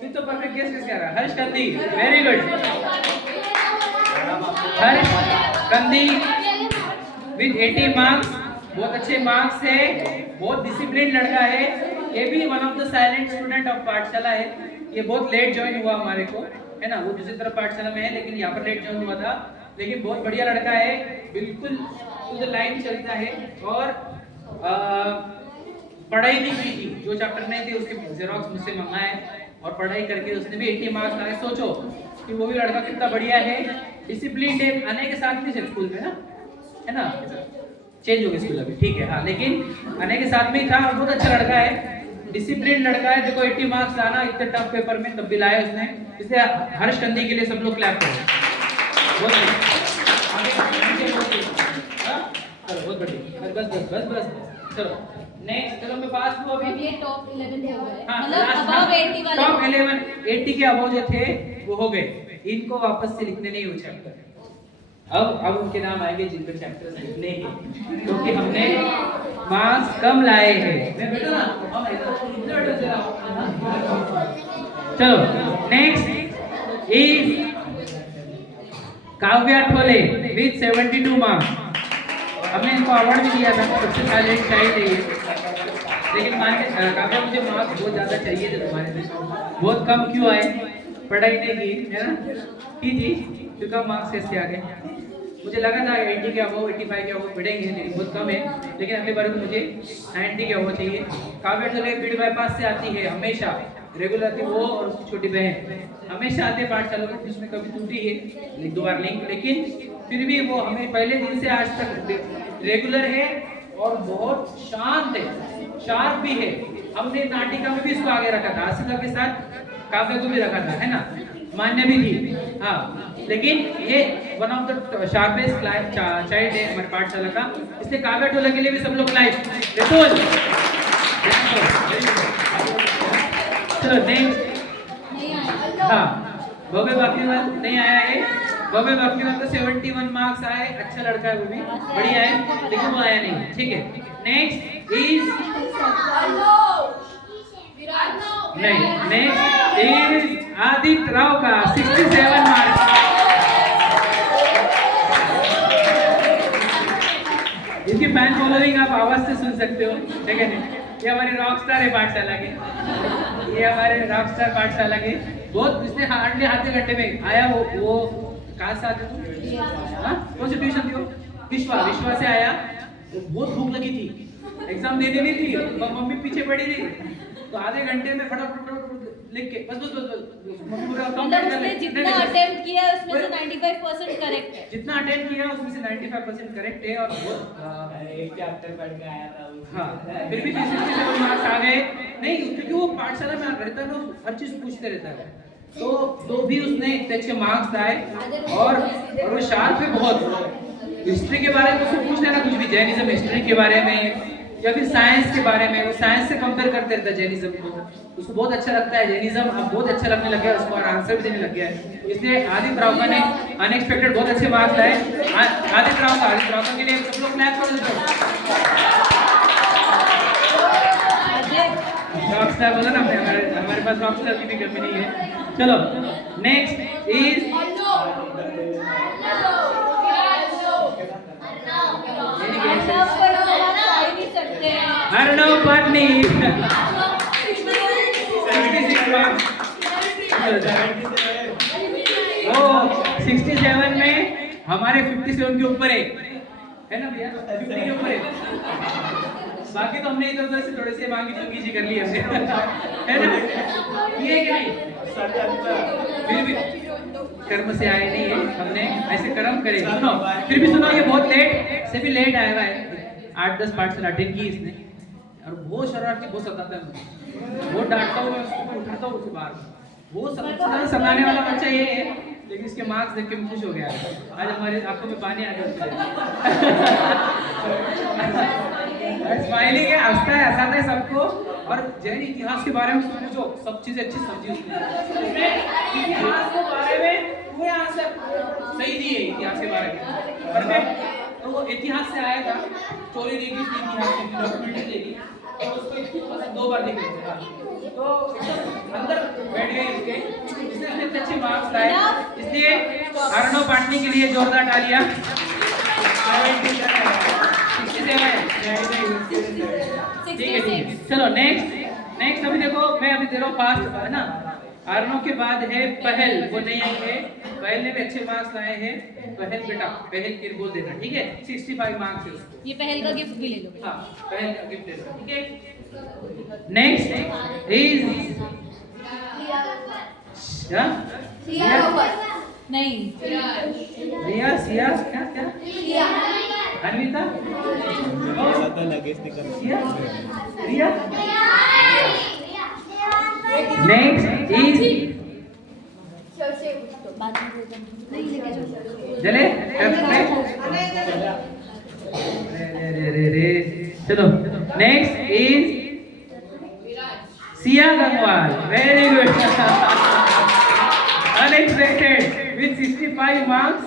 फिर तो परफेक्ट गेस कैसे आ रहा। हर्ष कंदी, वेरी गुड। हर्ष कंदी विद 80 मार्क्स, बहुत अच्छे मार्क्स है, बहुत डिसिप्लिन लड़का है। ये भी one of the silent student of पाठशाला है। ये बहुत लेट ज्वाइन हुआ हमारे को है ना, वो दूसरी तरफ पाठशाला में है लेकिन यहाँ पर लेट ज्वाइन हुआ था, लेकिन बहुत बढ़िया लड़का है, बिल्कुल टू द लाइन चलता है। और पढ़ाई भी की थी, जो चैप्टर नहीं थे उसके जेरोक्स मुझसे मंगाए और पढ़ाई करके उसने भी 80 मार्क्स लाए। सोचो कि वो भी लड़का कितना बढ़िया है, डिसिप्लिन है। आने के साथ भी स्कूल में ना है ना, चेंज हो गया स्कूल अभी ठीक है हाँ, लेकिन आने के साथ में ही था और बहुत अच्छा लड़का है, डिसिप्लिन लड़का है। देखो 80 मार्क्स लाना इतने टफ पेपर में तब भी लाया उसने, इसलिए हर्ष कंदी के लिए सब लोग क्लैप करें। बहुत बढ़िया, बस चलो नेक्स्ट। चलो मैं पास हूँ अभी, ये टॉप 11 हो गए, हाँ, मतलब अबव 80 वाले टॉप 11 80 के अबव जो थे वो हो गए, इनको वापस से लिखने नहीं हुए चैप्टर। अब उनके नाम आएंगे जिनके चैप्टर्स लिखने हैं, क्योंकि हमने मार्क्स कम लाए हैं। मैं बैठो ना, चलो next is Kavya Thole with 72 marks. हमने इनको अवार्ड भी दिया था, सबसे साइलेंट चाइल्ड है ये, लेकिन मान के काव्या मुझे मार्क्स बहुत ज़्यादा चाहिए थे तुम्हारे से, बहुत कम क्यों आए, पढ़ाई नहीं की है ना, की थी तो कम मार्क्स कैसे आ गए। मुझे लगा था 80 के अबव 85 के अबव पढ़ेंगे, लेकिन बहुत कम है। लेकिन अगली बार मुझे 90 के अबव चाहिए। काव्या ठोले बीड़ बाईपास से आती है, हमेशा रेगुलर थी वो और उसकी छोटी बहन हमेशा आते पाठशाला में, जिसमें कभी टूटी है एक दो बार लिंक, लेकिन फिर भी वो हमें पहले दिन से आज तक रेगुलर है और बहुत शांत है, शार्प भी है। हमने नाटिका में भी इसको आगे रखा था, आसिका के साथ काव्या को भी रखा था है ना, मान्य भी थी हाँ, लेकिन ये one of the sharpest child है हमारे पाठशाला का, इसलिए काव्या टोला के लिए भी सब लोग लाइव। चलो नेक्स्ट हाँ, भव्य बाकीवाल नहीं आया है, भव्य बाकीवाल को 71 मार्क्स आए, अच्छा लड़का है वो भी बढ़िया है, लेकिन वो आया नहीं ठीक है। नेक्स्ट इज नहीं, नेक्स्ट इज आदित्य राव का 67 मार्क्स। इसकी फैन फॉलोइंग आप आवाज से सुन सकते हो ठीक है नहीं, ये हमारे रॉकस्टार है पाठशाला के, ये हमारे रॉकस्टार पाठशाला के, बहुत इसने हार्डली आधे घंटे में आया। वो कहाँ से आते थे, कौन सी ट्यूशन थी वो, विश्वा से आया। बहुत भूख लगी थी, एग्जाम देने नहीं थी, मम्मी पीछे पड़ी थी, तो आधे घंटे में फटाफट लिख के बस मम्मी पूरा मतलब उसने जितना अटेम्प्ट किया उसमें से 95% करेक्ट है, जितना अटेम्प्ट किया उसमें से 95% करेक्ट है। और बहुत एक चैप्टर पढ़ के आया था हाँ, फिर भी 67 मार्क्स आ गए नहीं, क्योंकि वो पाठशाला में रहता है ना, हर चीज पूछते रहता है, तो भी उसने इतने अच्छे मार्क्स लाए। और वो शार्प है बहुत, हिस्ट्री के बारे में उसको पूछ लेना कुछ भी, जैनिज्म हिस्ट्री के बारे में या फिर साइंस के बारे में, वो साइंस से कंपेयर करते रहता है जैनिज्म को, उसको बहुत अच्छा लगता है जैनिज्म, अब बहुत अच्छा लगने लग गया उसको और आंसर भी देने लग गया है। इसलिए आदित्य राव ने अनएक्सपेक्टेड बहुत अच्छे मार्क्स लाए। आदित्य राव के लिए सब लोग क्लैप कर देते रॉकस्टार बोला ना, हमारे पास रॉकस्टार की भी कमी नहीं है। चलो नेक्स्ट इज अर्णव पत्नी 76 मार्क्स। 67 में हमारे 57 के ऊपर है ना भैया, 50 के ऊपर है। बाकी तो हमने इधर उधर से थोड़े से मांगी चुंगी जी कर ली हमने, है ना, ये कि नहीं, फिर भी कर्म से आए नहीं है, हमने ऐसे कर्म करे। सुनो, फिर भी सुनो, ये बहुत लेट से भी लेट आया हुआ है, 8-10 पार्सल अटेंड की इसने, और बहुत शरारती, बहुत सताता है मुझे, बहुत डांटता हूँ मैं उसको, उठाता हूँ उससे बाहर। वो सबसे ज्यादा सताने वाला बच्चा ये है, लेकिन इसके मार्क्स देख के मैं खुश हो गया। आज हमारे आंखों में पानी आ गया, स्माइलिंग है, हंसता है, हंसाता है सबको, और जैन इतिहास के बारे में पूछो, सब चीजें अच्छी समझी उसने, इतिहास के बारे में पूरे आंसर सही दिए, इतिहास के बारे में परफेक्ट। तो वो इतिहास से आया था, चोरी देगी उसने, इतिहास की डॉक्यूमेंट्री देगी, तो उसको इतनी पसंद 2 बार देखी, तो अंदर बैठ गई उसके, इसने इतने अच्छे मार्क्स लाए, इसलिए अर्णव पाटनी के लिए जोरदार तालियां। ठीक है, चलो नेक्स्ट अभी देखो, मैं अभी दे रहा हूँ फास्ट, है ना। अर्णव के बाद है पहल, वो नहीं आई है, पहल ने भी अच्छे मार्क्स लाए हैं। पहल बेटा, पहल के बोल देना, ठीक है, 65 मार्क्स है उसको। ये पहल का गिफ्ट भी ले लो। हाँ, पहल का गिफ्ट ले लो, ठीक है। नेक्स्ट इज नहीं, रिया, सिया, क्या अन्विता, सिया, रिया। नेक्स्ट इज चले, रे चलो, next is Siya Gangwal, very good, unexpected with 65 marks,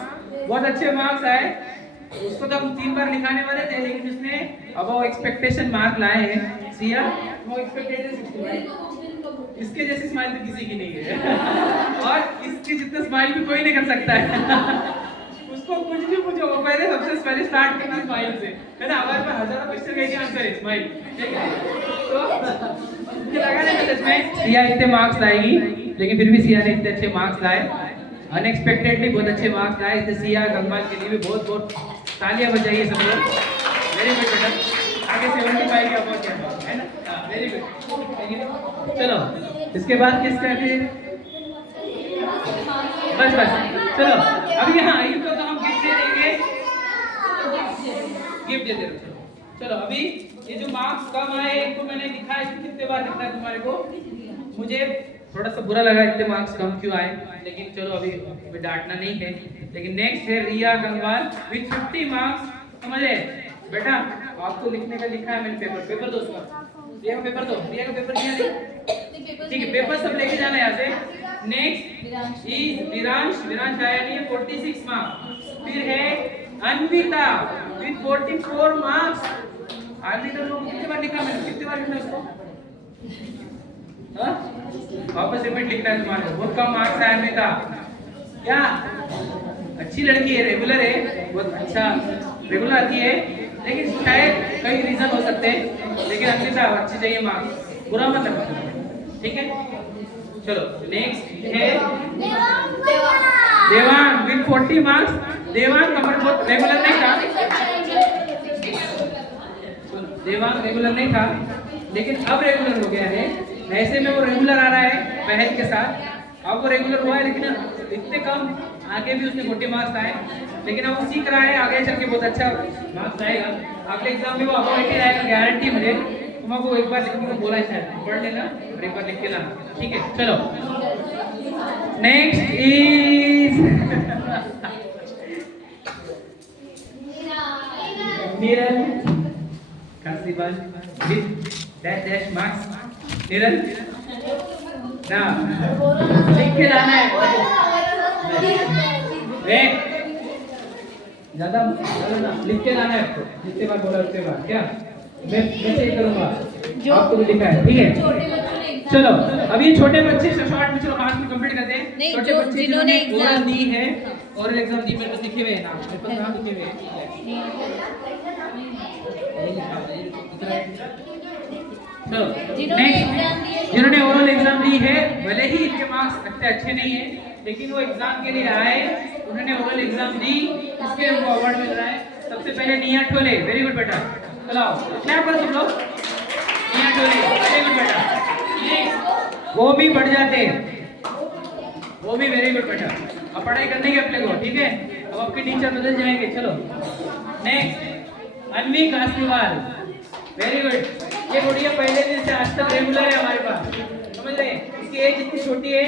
बहुत अच्छे मार्क्स आए। उसको तो हम 3 बार लिखाने वाले थे, लेकिन उसने अब वो एक्सपेक्टेशन मार्क लाए हैं। सिया, वो एक्सपेक्टेड 65, इसके जैसी स्माइल तो किसी की नहीं है, और इसके जितना स्माइल भी कोई नहीं कर सकता है। उसको कुछ भी पूछो, वो पहले सबसे पहले स्टार्ट करती है स्माइल से, है ना। हमारे पास हजारों क्वेश्चन का आंसर है स्माइल, ठीक है। तो मुझे लगा नहीं था सच में सिया इतने मार्क्स लाएगी, लेकिन फिर भी सिया ने इतने अच्छे मार्क्स लाए, अनएक्सपेक्टेडली बहुत अच्छे मार्क्स लाए। इसलिए सिया गंगवाल के लिए भी बहुत बहुत तालियां बजाइए सब लोग, वेरी गुड बेटा, आगे 75 के ऊपर क्या है ना, वेरी गुड, चलो इसके बाद किसका फिर, बस चलो अब यहाँ इनको तो हम गिफ्ट दे देंगे, गिफ्ट दे दे। चलो अभी ये जो मार्क्स कम आए, इनको मैंने लिखा है, कितने बार लिखना है तुम्हारे को, मुझे थोड़ा सा बुरा लगा इतने मार्क्स कम क्यों आए, लेकिन चलो अभी डांटना नहीं है। लेकिन नेक्स्ट है रिया गंगवाल विद 50 मार्क्स, समझे बेटा, आपको लिखने का लिखा है मैंने, पेपर दो उसका, रिया का पेपर दो, रिया का पेपर दिया नहीं, ठीक है, पेपर सब लेके जाना यहाँ से। नेक्स्ट इज विरांश आया नहीं है, 46 मार्क्स। फिर है अन्विता विद 44 मार्क्स। अन्विता को कितने बार लिखा मैंने, कितने बार लिखना उसको, वापस रिपीट लिखना है तुम्हारे, बहुत कम मार्क्स है अन्विता। क्या अच्छी लड़की है, रेगुलर है, बहुत अच्छा रेगुलर आती है, लेकिन शायद कई रीजन हो सकते हैं, लेकिन अन्विता अच्छी चाहिए मार्क्स, बुरा मत लगना, ठीक है। चलो नेक्स्ट है देवांग विद 40 मार्क्स। देवांग कमर बहुत रेगुलर नहीं था, देवांग रेगुलर नहीं था, लेकिन अब रेगुलर हो गया है। ऐसे में वो रेगुलर आ रहा है पहल के साथ, अब वो रेगुलर हुआ है, लेकिन इतने कम, आगे भी उसने 40 मार्क्स आए, लेकिन अब वो सीख रहा है, आगे चल के बहुत अच्छा मार्क्स आएगा। अगले एग्जाम में वो अपॉइंटेड आएगा, गारंटी मुझे। तुम आपको एक बार लिखने को बोला है, शायद पढ़ लेना और एक बार लिख के लाना, ठीक है। चलो next is Niral Kashibaj with dash marks. Niral ना लिख के लाना है, ज्यादा ना लिख के लाना है आपको, जितने बार बोला उतने बार। क्या मैं चेक करूंगा, आपको भी लिखा है, ठीक है। चलो अब ये छोटे बच्चे शॉर्ट में, चलो फास्ट में कंप्लीट करते हैं। छोटे बच्चे जिन्होंने एग्जाम दी है और एग्जाम दी, मेरे पास लिखे हुए हैं नाम, मेरे पास नाम लिखे हुए हैं। चलो जिन्होंने ओरल एग्जाम दी है, भले ही इनके मार्क्स अच्छे नहीं है, लेकिन वो एग्जाम के लिए आए, उन्होंने ओरल एग्जाम दी, इसके उनको अवार्ड मिल रहा है। सबसे पहले निया ठोले, वेरी गुड बेटा, चलाओ क्लैप करो सब लोग। निया ठोले, वेरी गुड बेटा। ये वो भी बढ़ जाते हैं, वो भी वेरी गुड बेटा। अब पढ़ाई करने की अपने को, ठीक है। अब आपके टीचर बदल जाएंगे। चलो नेक्स्ट अनवी कासनीवाल, वेरी गुड। ये गुड़िया पहले दिन से आज तक रेगुलर है हमारे पास, समझ रहे हैं। इसकी एज इतनी छोटी है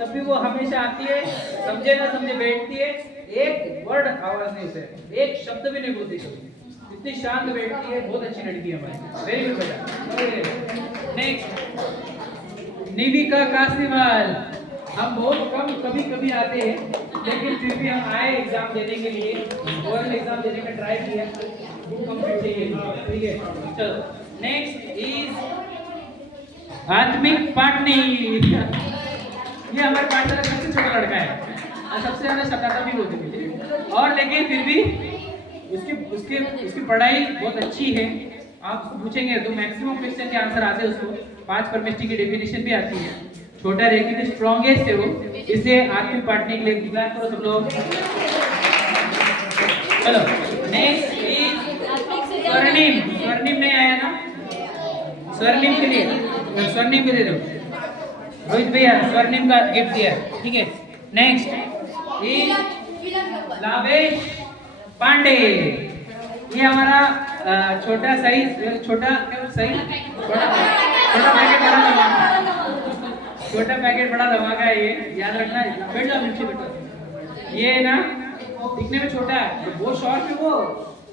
तब भी वो हमेशा आती है, समझे ना समझे बैठती है, एक वर्ड आवाज नहीं उसे, एक शब्द भी नहीं बोलती, इतनी शांत बैठती है। बहुत अच्छी लड़की है हमारी, वेरी गुड बेटा। नेक्स्ट निविका कासनीवाल। हम बहुत कम कभी कभी आते हैं, लेकिन फिर भी हम आए एग्जाम देने के लिए, ओरल एग्जाम देने का ट्राई किया, बुक कंप्लीट चाहिए, ठीक है। चलो नेक्स्ट इज आत्मिक पाटनी। ये हमारे पाठशाला का सबसे छोटा लड़का है और सबसे ज्यादा शताब्दी भी होती है, और लेकिन फिर भी उसकी पढ़ाई बहुत अच्छी है। आप उसको पूछेंगे तो मैक्सिमम क्वेश्चन के आंसर आते हैं उसको, 5 परमिस्ट्री की डेफिनेशन भी आती है। छोटा है लेकिन स्ट्रॉन्गेस्ट है वो, इसे आत्मिक पाटनी के लिए क्लैप करो सब लोग। चलो नेक्स्ट इज स्वर्णिम। स्वर्णिम नहीं आया ना, स्वर्णिम के लिए, स्वर्णिम के दे दो रोहित भैया, स्वर्णिम का गिफ्ट दिया, ठीक है। Next is Lavesh Pandey. ये हमारा छोटा साइज, छोटा पैकेट बड़ा धमाका, छोटा पैकेट बड़ा धमाका है ये, याद रखना। बैठ जाओ नीचे बैठो। ये ना दिखने में छोटा है तो बहुत शॉर्ट है वो,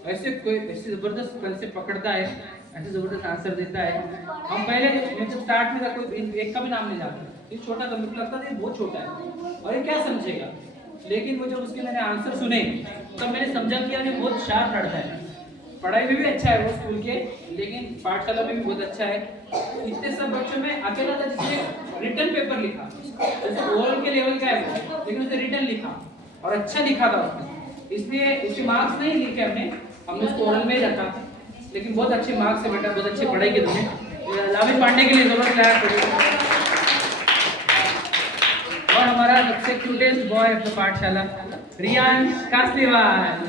ऐसे जबरदस्त कल से पकड़ता है, ऐसे जबरदस्त आंसर देता है। हम पहले जब स्टार्ट में था कोई एक का भी नाम नहीं जानता, ये छोटा था, मुझे लगता था ये बहुत छोटा है और ये क्या समझेगा, लेकिन वो जब उसके मैंने आंसर सुने तब मैंने समझा कि ये बहुत शार्प लड़का है। पढ़ाई में भी अच्छा है वो स्कूल के, लेकिन पाठशाला में भी बहुत अच्छा है। इतने सब बच्चों में अकेला था जिसने रिटर्न पेपर लिखा, जैसे ओरल के लेवल का है वो, लेकिन उसने रिटर्न लिखा और अच्छा लिखा था उसने, इसलिए उसके मार्क्स नहीं लिखे हमने उसको ओरल में ही रखा, लेकिन बहुत अच्छे मार्क्स से बेटा, बहुत अच्छी पढ़ाई की तुमने। लावेश पांडे के लिए जरूर क्लैप करो। और हमारा सबसे क्यूटेस्ट बॉय है पाठशाला, रियांश कासनीवाल।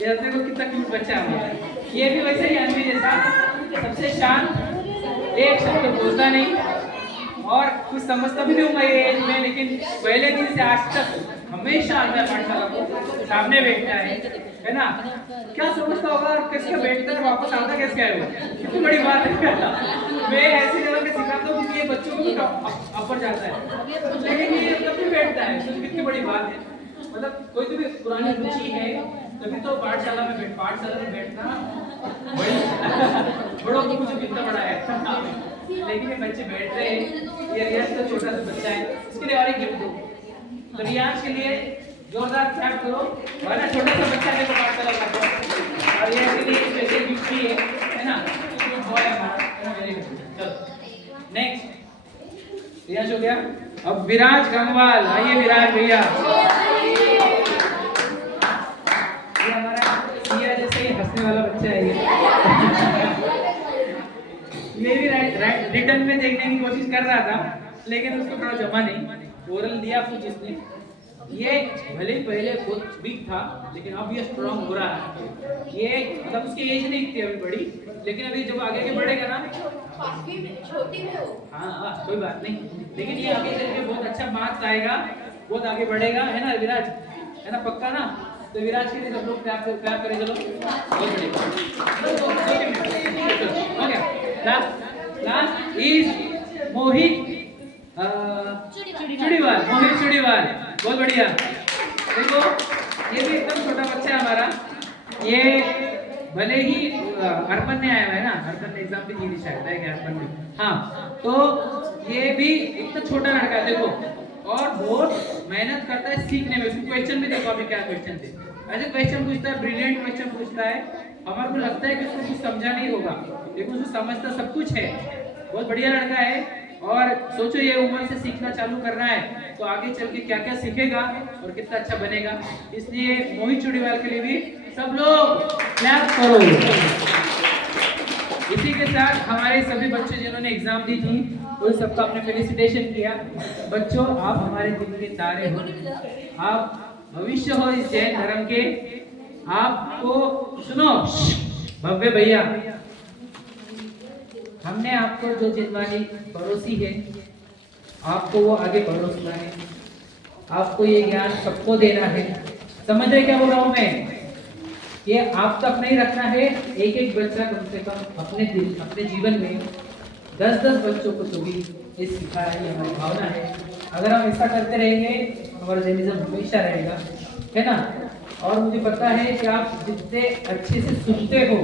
ये अपने को कितना क्यूट बच्चा है। ये भी वैसे ही अनवी जैसा, सबसे शांत, एक शब्द बोलता नहीं और कुछ समझता भी नहीं हूँ मैं ये एज में, लेकिन पहले दिन से आज तक हमेशा आता है पाठशाला को, सामने बैठता है ना। क्या समझता होगा, किसके बैठता है वापस आता कैसे है वो, कितनी बड़ी बात है। मैं ऐसी जगह पे सिखाता हूँ कि ये बच्चों को भी अपर जाता है, लेकिन ये कभी बैठता है, तो कितनी बड़ी बात है। मतलब कोई तो भी पुरानी रुचि है तभी तो पाठशाला में बैठना बड़ों को मुझे कितना बड़ा है, लेकिन ये बच्चे बैठ रहे हैं। ये रियाज का छोटा सा बच्चा है, इसके लिए और एक गिफ्ट दो, तो रियाज के लिए जोरदार क्लैप करो। वाला छोटा सा बच्चा है तो पाठशाला का, और ये इसके लिए स्पेशल गिफ्ट भी है ना, बॉय हमारा, वेरी गुड। चलो नेक्स्ट रियाज हो गया। अब विराज गंगवाल, आइए विराज भैया। ये हमारा सिया जैसे ही हंसने वाला बच्चा है ये भी रिटर्न में देखने की कोशिश कर रहा था, लेकिन उसको थोड़ा जमा नहीं, ओरल दिया कुछ इसने। ये भले पहले बहुत वीक था, लेकिन अब ये स्ट्रॉन्ग हो रहा है। ये मतलब उसकी एज नहीं थी अभी बड़ी, लेकिन अभी जब आगे के बढ़ेगा ना, छोटी में हो, हाँ कोई बात नहीं, लेकिन ये आगे चल के बहुत अच्छा मार्क्स आएगा, बहुत आगे बढ़ेगा, है ना विराज, है ना, पक्का ना। तो विराज के लिए सब लोग क्लैप करें, चलो बहुत बढ़िया। लास्ट इज मोहित चुड़ीवाल, मोहित चुड़ीवाल, बहुत बढ़िया। देखो ये भी एकदम छोटा बच्चा है हमारा, ये भले ही अर्पण ने आया हुआ है ना, अर्पण ने एग्जाम भी दी थी शायद, है क्या अर्पण ने, हाँ। तो ये भी इतना छोटा लड़का है देखो, और बहुत मेहनत करता है सीखने में। उसको क्वेश्चन भी देखो अभी क्या क्वेश्चन थे, ऐसे क्वेश्चन पूछता है, ब्रिलियंट क्वेश्चन पूछता है। हमारे को लगता है कि उसको कुछ समझा नहीं होगा, लेकिन उसको समझता सब कुछ है। बहुत बढ़िया लड़का है, और सोचो ये उम्र से सीखना चालू करना है तो आगे चल के क्या क्या सीखेगा और कितना अच्छा बनेगा। इसलिए मोहित चुड़ीवाल के लिए भी सब लोग क्लैप करो। इसी के साथ हमारे सभी बच्चे जिन्होंने एग्जाम दी थी उन सबका आपने फेलिसिटेशन किया। बच्चों, आप हमारे दिल के तारे हो, आप भविष्य हो इस जैन धर्म के। आपको सुनो भव्य भैया, हमने आपको जो जिम्मेदारी परोसी है आपको वो आगे परोसना है, आपको ये ज्ञान सबको देना है। समझ रहे क्या बोल रहा हूँ मैं? ये आप तक नहीं रखना है, एक एक बच्चा कम से कम अपने जीवन में 10-10 बच्चों को तो भी ये सिखाया, ये हमारी भावना है। अगर हम ऐसा करते रहेंगे हमारा जैनिज्म हमेशा रहेगा, है ना। और मुझे पता है कि आप जितने अच्छे से सुनते हो,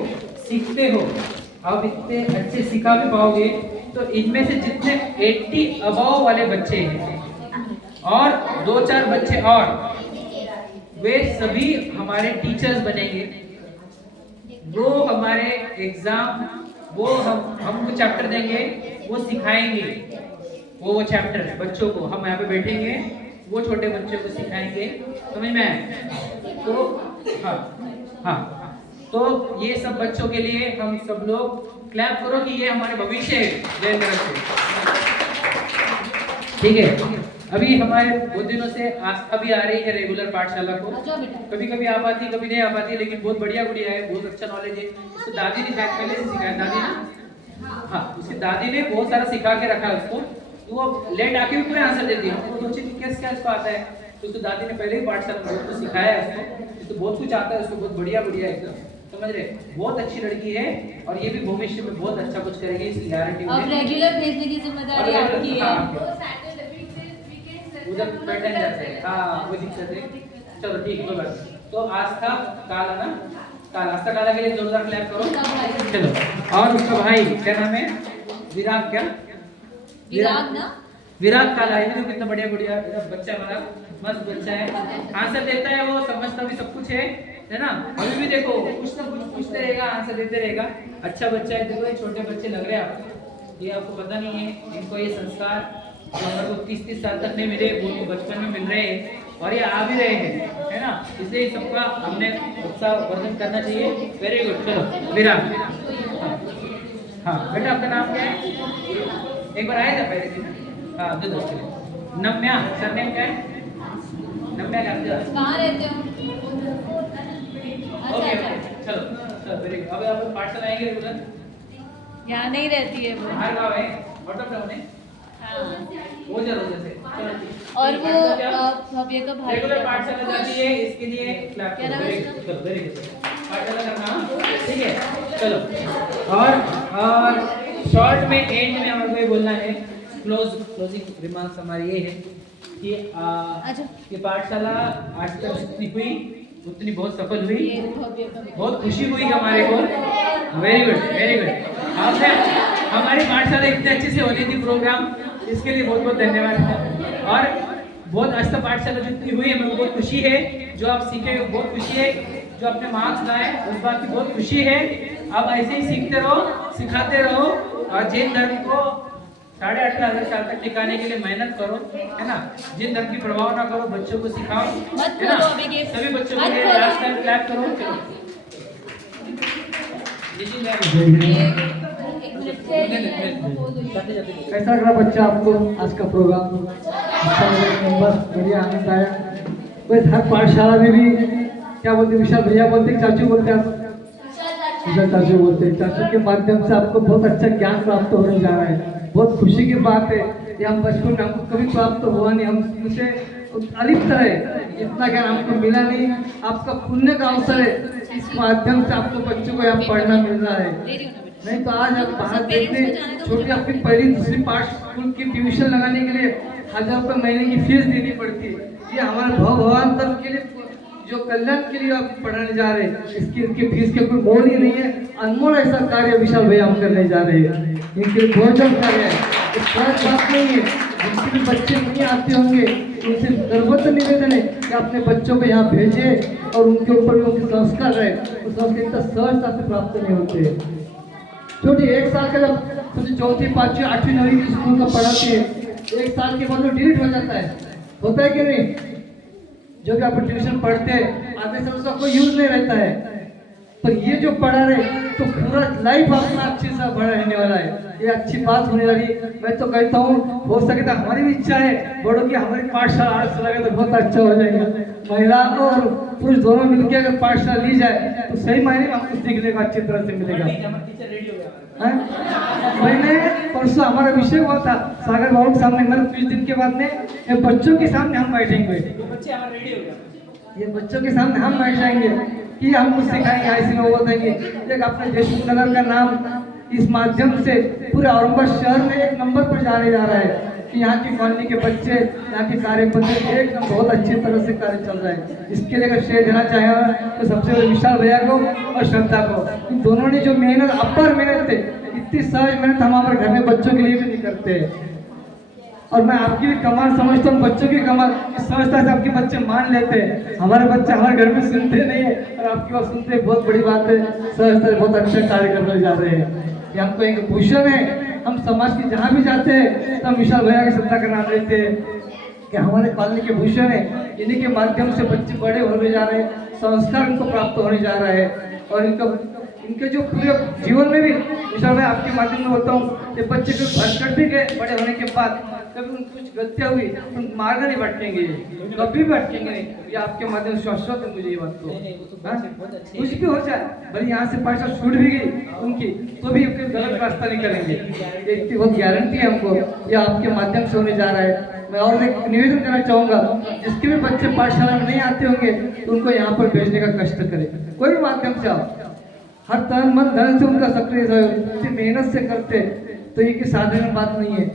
सीखते हो, आप इतने अच्छे सिखा भी पाओगे। तो इनमें से जितने 80 अबव वाले बच्चे हैं और 2-4 बच्चे और, वे सभी हमारे टीचर्स बनेंगे। वो हमारे एग्जाम, वो हमको चैप्टर देंगे, वो सिखाएंगे, वो चैप्टर बच्चों को। हम यहाँ पे बैठेंगे, वो छोटे बच्चों को सिखाएंगे। समझ में आए? तो हाँ, तो ये सब बच्चों के लिए हम सब लोग क्लैप करो कि ये हमारे भविष्य है जैन धर्म से। ठीक है। अभी हमारे बहुत दिनों से आस्था भी आ रही है रेगुलर पाठशाला को। कभी कभी आ पाती, कभी नहीं आ पाती, लेकिन बहुत बढ़िया गुड़िया है, बहुत अच्छा नॉलेज है। उसको दादी ने शायद पहले से सिखाया, दादी ने, हाँ, उसकी दादी ने बहुत सारा सिखा के रखा है उसको। तो वो लेट आके भी पूरे आंसर देती है। तो सोचिए क्या उसको आता है। तो उसको दादी ने पहले ही पाठशाला में बहुत कुछ सिखाया है उसको बहुत कुछ आता है उसको, बहुत बढ़िया है एकदम। समझ रहे? बहुत अच्छी लड़की है और ये भी भविष्य में बहुत अच्छा कुछ करेगी, इसकी गारंटी है। अब रेगुलर भेजने की जिम्मेदारी आपकी है। उधर पैटर्न जाते हैं, हाँ वो दिक्कत है। चलो ठीक है, बस। तो आस्था काला ना, आस्था काला के लिए जोरदार क्लैप करो। चलो, और उसका भाई क्या नाम है? विराग, क्या विराग ना, विराग काला है। देखो कितना बढ़िया बच्चा, हमारा मस्त बच्चा है, आंसर देता है, वो समझता भी सब कुछ है ना। अभी भी देखो कुछ ना कुछ पूछते रहेगा, आंसर देते रहेगा। अच्छा बच्चा है। देखो ये छोटे बच्चे लग रहे हैं आपको, ये आपको पता नहीं है, इनको ये संस्कार हमारे को 30-30 साल तक नहीं मिले, वो बचपन में मिल रहे हैं और ये आ भी रहे हैं, है ना। इसलिए सबका हमने उत्साह वर्धन करना चाहिए। Very good. चलो विराग, हाँ बेटा आपका नाम क्या है? एक बार आया था पहले दिन, हाँ दो दोस्त के। नम्या, सरनेम क्या है? नम्या कहाँ रहते हो? ओके, चलो वेरी गुड। अब आप पाठशाला आएंगे रेगुलर? यहाँ नहीं रहती है वो, हर गाँव है, आउट ऑफ टाउन है। वो जरूर से। और वो भव्य का भाई रेगुलर पाठशाला जाती है, इसके लिए क्लैप क्या नाम है इसका? चलो वेरी गुड। पाठशाला करना, ठीक है। चलो, और शॉर्ट में एंड में हमारे को ये बोलना है, क्लोजिंग रिमार्क्स हमारी ये है कि ये पाठशाला आज तक जितनी हुई उतनी बहुत सफल हुई, बहुत खुशी हुई हमारे को। Very good. आपने हमारी पाठशाला इतने अच्छे से होनी थी प्रोग्राम, इसके लिए बहुत बहुत धन्यवाद है। और बहुत अच्छा पाठशाला जितनी हुई हमें बहुत खुशी है, जो आप सीखे बहुत खुशी है, जो अपने मार्क्स लाए उस बात की बहुत खुशी है। आप ऐसे ही सीखते रहो, सिखाते रहो और जैन धर्म को 18,500 साल तक टिकाने के लिए मेहनत करो, है ना। जिन धर्म की प्रभाव ना करो, बच्चों को सिखाओ, है ना। सभी बच्चों के लिए लास्ट टाइम क्लैप करो। कैसा लगा बच्चा आपको आज का प्रोग्राम? अच्छा लगा, बढ़िया आनंद आया। बस हर पाठशाला में भी क्या बोलते, विशाल भैया बोलते, चाचू बोलते, आप विशाल चाचू बोलते, चाचू के माध्यम से आपको बहुत अच्छा ज्ञान प्राप्त होने जा रहा है। बहुत खुशी की बात है। ये हम बचपन में हमको कभी प्राप्त हुआ नहीं, हम उनसे अलिप्त रहे, इतना ज्ञान हमको मिला नहीं। आपका पुण्य का अवसर है, इस माध्यम से आपको बच्चों को यहाँ पढ़ना मिल रहा है। नहीं तो आज आप बाहर देखते, छोटी अपनी पहली दूसरी पाठ स्कूल की ट्यूशन लगाने के लिए 1000 रुपये महीने की फीस देनी पड़ती है। ये हमारे भगवान तक के लिए, जो कल्याण के लिए आप पढ़ाने जा रहे हैं, इसकी फीस के कोई मोल ही नहीं है। अनमोल ऐसा कार्य विशाल भैया हम करने जा रहे हैं, इनके लिए भोजन कार्य है, बात नहीं है। जिनके भी बच्चे नहीं आते होंगे उनसे सर्वत्र निवेदन है कि अपने बच्चों को यहाँ भेजे और उनके ऊपर उनके संस्कार रहे। तो संस्कार इतना सहजता से प्राप्त नहीं होते। छोटी 1 साल का जब चौथी 5वीं 8वीं 9वीं की स्कूल का पढ़ाती है, 1 साल के बाद वो डिलीट हो जाता है, होता है कि नहीं? जो कि आप ट्यूशन पढ़ते हैं आगे से उसका कोई यूज नहीं रहता है। पर ये जो पढ़ा रहे तो पूरा लाइफ अपना अच्छे से बढ़ रहने वाला है। ये अच्छी बात होने वाली। मैं तो कहता हूँ हो सके तो हमारी भी इच्छा है बड़ों की हमारी पाठशाला आर्ट्स लगे तो बहुत अच्छा हो जाएगा। महिला और पुरुष दोनों मिलकर अगर पाठशाला ली जाए तो सही मायने में हमको सीखने का अच्छी तरह से मिलेगा। मैंने परसों हमारा विषय हुआ था सागर बाबू के सामने, मतलब कुछ दिन के बाद में ये बच्चों के सामने हम बैठेंगे, ये बच्चों के सामने हम बैठ जाएंगे कि हम कुछ सिखाएंगे, ऐसे में वो बताएंगे। एक अपने देशमुख नगर का नाम इस माध्यम से पूरे औरंगाबाद शहर में एक नंबर पर जाने जा रहा है कि यहाँ की कॉलोनी के बच्चे, यहाँ के कार्यपद्धति एकदम बहुत अच्छी तरह से कार्य चल रहा है। इसके लिए अगर श्रेय देना चाहे तो सबसे पहले विशाल भैया को और श्रद्धा को। इन दोनों ने जो मेहनत, अपर मेहनत थे, इतनी सहज मेहनत हम हमारे घर में बच्चों के लिए भी नहीं करते हैं। और मैं आपकी भी कमाल समझता हूँ, बच्चों की कमाल इस समझता है आपके बच्चे मान लेते हैं। हमारे बच्चे हमारे घर में सुनते नहीं है और आपकी बात सुनते हैं, बहुत बड़ी बात है। सहजता बहुत अच्छा कार्य करने जा रहे हैं। ये हमको एक भूषण है। हम समाज के जहाँ भी जाते हैं तो हम विशाल भैया की श्रद्धा का नाम लेते हैं कि हमारे कॉलोनी के भूषण है। इन्हीं के माध्यम से बच्चे बड़े होने जा रहे हैं, संस्कार उनको प्राप्त होने जा रहा है। और इनके जो पूरे जीवन में भी विशाल भाई आपके माध्यम में बोलता हूँ, ये बच्चे को भटकट भी गए बड़े होने के बाद, कभी उन कुछ गलतियाँ हुई तो मार्ग नहीं भटकेंगे, कभी भी भटकेंगे नहीं। ये आपके माध्यम से शाश्वत है मुझे ये बात को। कुछ भी हो जाए, भले यहाँ से पैसा छूट भी गई उनकी तो भी गलत रास्ता नहीं करेंगे, इसकी बहुत गारंटी है हमको। ये आपके माध्यम से होने जा रहा है। मैं और एक निवेदन करना चाहूँगा, जिसके भी बच्चे पाठशाला में नहीं आते होंगे तो उनको यहाँ पर भेजने का कष्ट करें। कोई भी माध्यम से आओ, हर तन मन धन से उनका सक्रिय सहयोग, मेहनत से करते तो ये की साधारण बात नहीं है।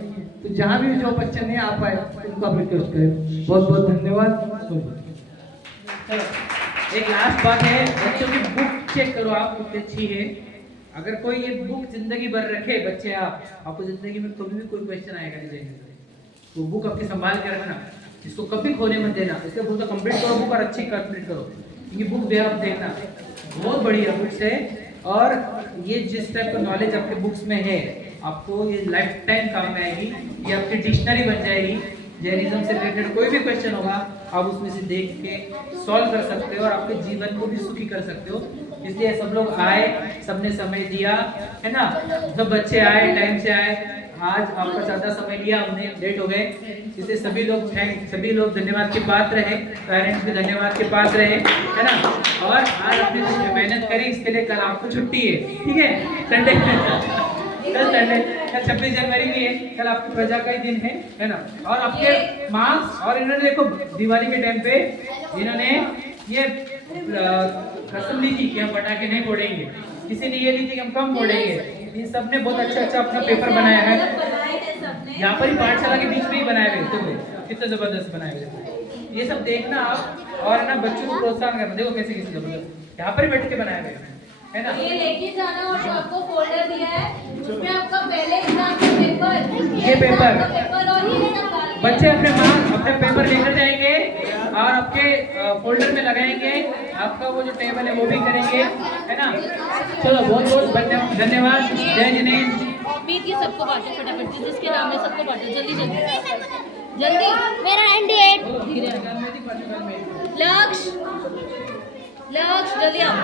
तो जहाँ भी जो बच्चे नहीं आ पाए उनको आप रिक्वेस्ट करें। बहुत बहुत धन्यवाद। चलो एक लास्ट बात है, बच्चों की बुक चेक करो आप कितनी अच्छी है। अगर कोई ये बुक जिंदगी भर रखे बच्चे, आपको जिंदगी में कभी भी कोई क्वेश्चन आएगा नहीं जाएगा, वो बुक आपकी संभाल के रखना, इसको कभी खोने मत देना। इसलिए बुक कंप्लीट करो, बुक और अच्छी कंप्लीट करो। ये बुक भी आप देखना, बहुत बढ़िया बुक्स है। और ये जिस टाइप का नॉलेज आपके बुक्स में है, आपको ये लाइफ टाइम काम में आएगी। ये आपकी डिक्शनरी बन जाएगी। जैनिज्म से रिलेटेड कोई भी क्वेश्चन होगा आप उसमें से देख के सॉल्व कर सकते हो और आपके जीवन को भी सुखी कर सकते हो। इसलिए सब लोग आए, सबने समय दिया है ना, सब बच्चे आए, टाइम से आए। आज आपका ज़्यादा समय लिया हमने, लेट हो गए, इसलिए सभी लोग धन्यवाद के पात्र हैं। पेरेंट्स भी धन्यवाद के पात्र हैं, है ना। और आज आपने जो मेहनत करी इसके लिए कल आपको छुट्टी है, ठीक है, संडे, कल संडे, कल 26 जनवरी भी है, कल आपकी प्रजा का ही दिन है ना। और आपके मार्क्स, और इन्होंने देखो दिवाली के टाइम पे इन्होंने ये कसम ली थी कि हम पटाखे नहीं फोड़ेंगे, किसी ने ये ली थी कि हम कम फोड़ेंगे। इन सब ने बहुत अच्छा अपना पेपर बनाया है। यहाँ पर ही पाठशाला के बीच में ही बनाए हुए थे, कितने जबरदस्त बनाए हुए। ये सब देखना आप, और ना बच्चों को प्रोत्साहन करना। देखो कैसे कैसे जबरदस्त यहाँ पर ही बैठ के बनाए हुए है ना। ये लेके जाना, और जो आपको फोल्डर दिया है उसमें आपका पहले एग्जाम का पेपर, ये पेपर और ये बच्चे अपने पेपर लेकर जाएंगे और आपके फोल्डर में लगाएंगे। आपका वो जो टेबल है वो भी करेंगे, है ना। चलो बहुत बहुत धन्यवाद। जय जिनेन्द्र। उम्मीद की सबको बांटे फटाफट, जिसके नाम है सबको बांटे, जल्दी जल्दी। मेरा 98 लक्ष्य जल्दी आओ।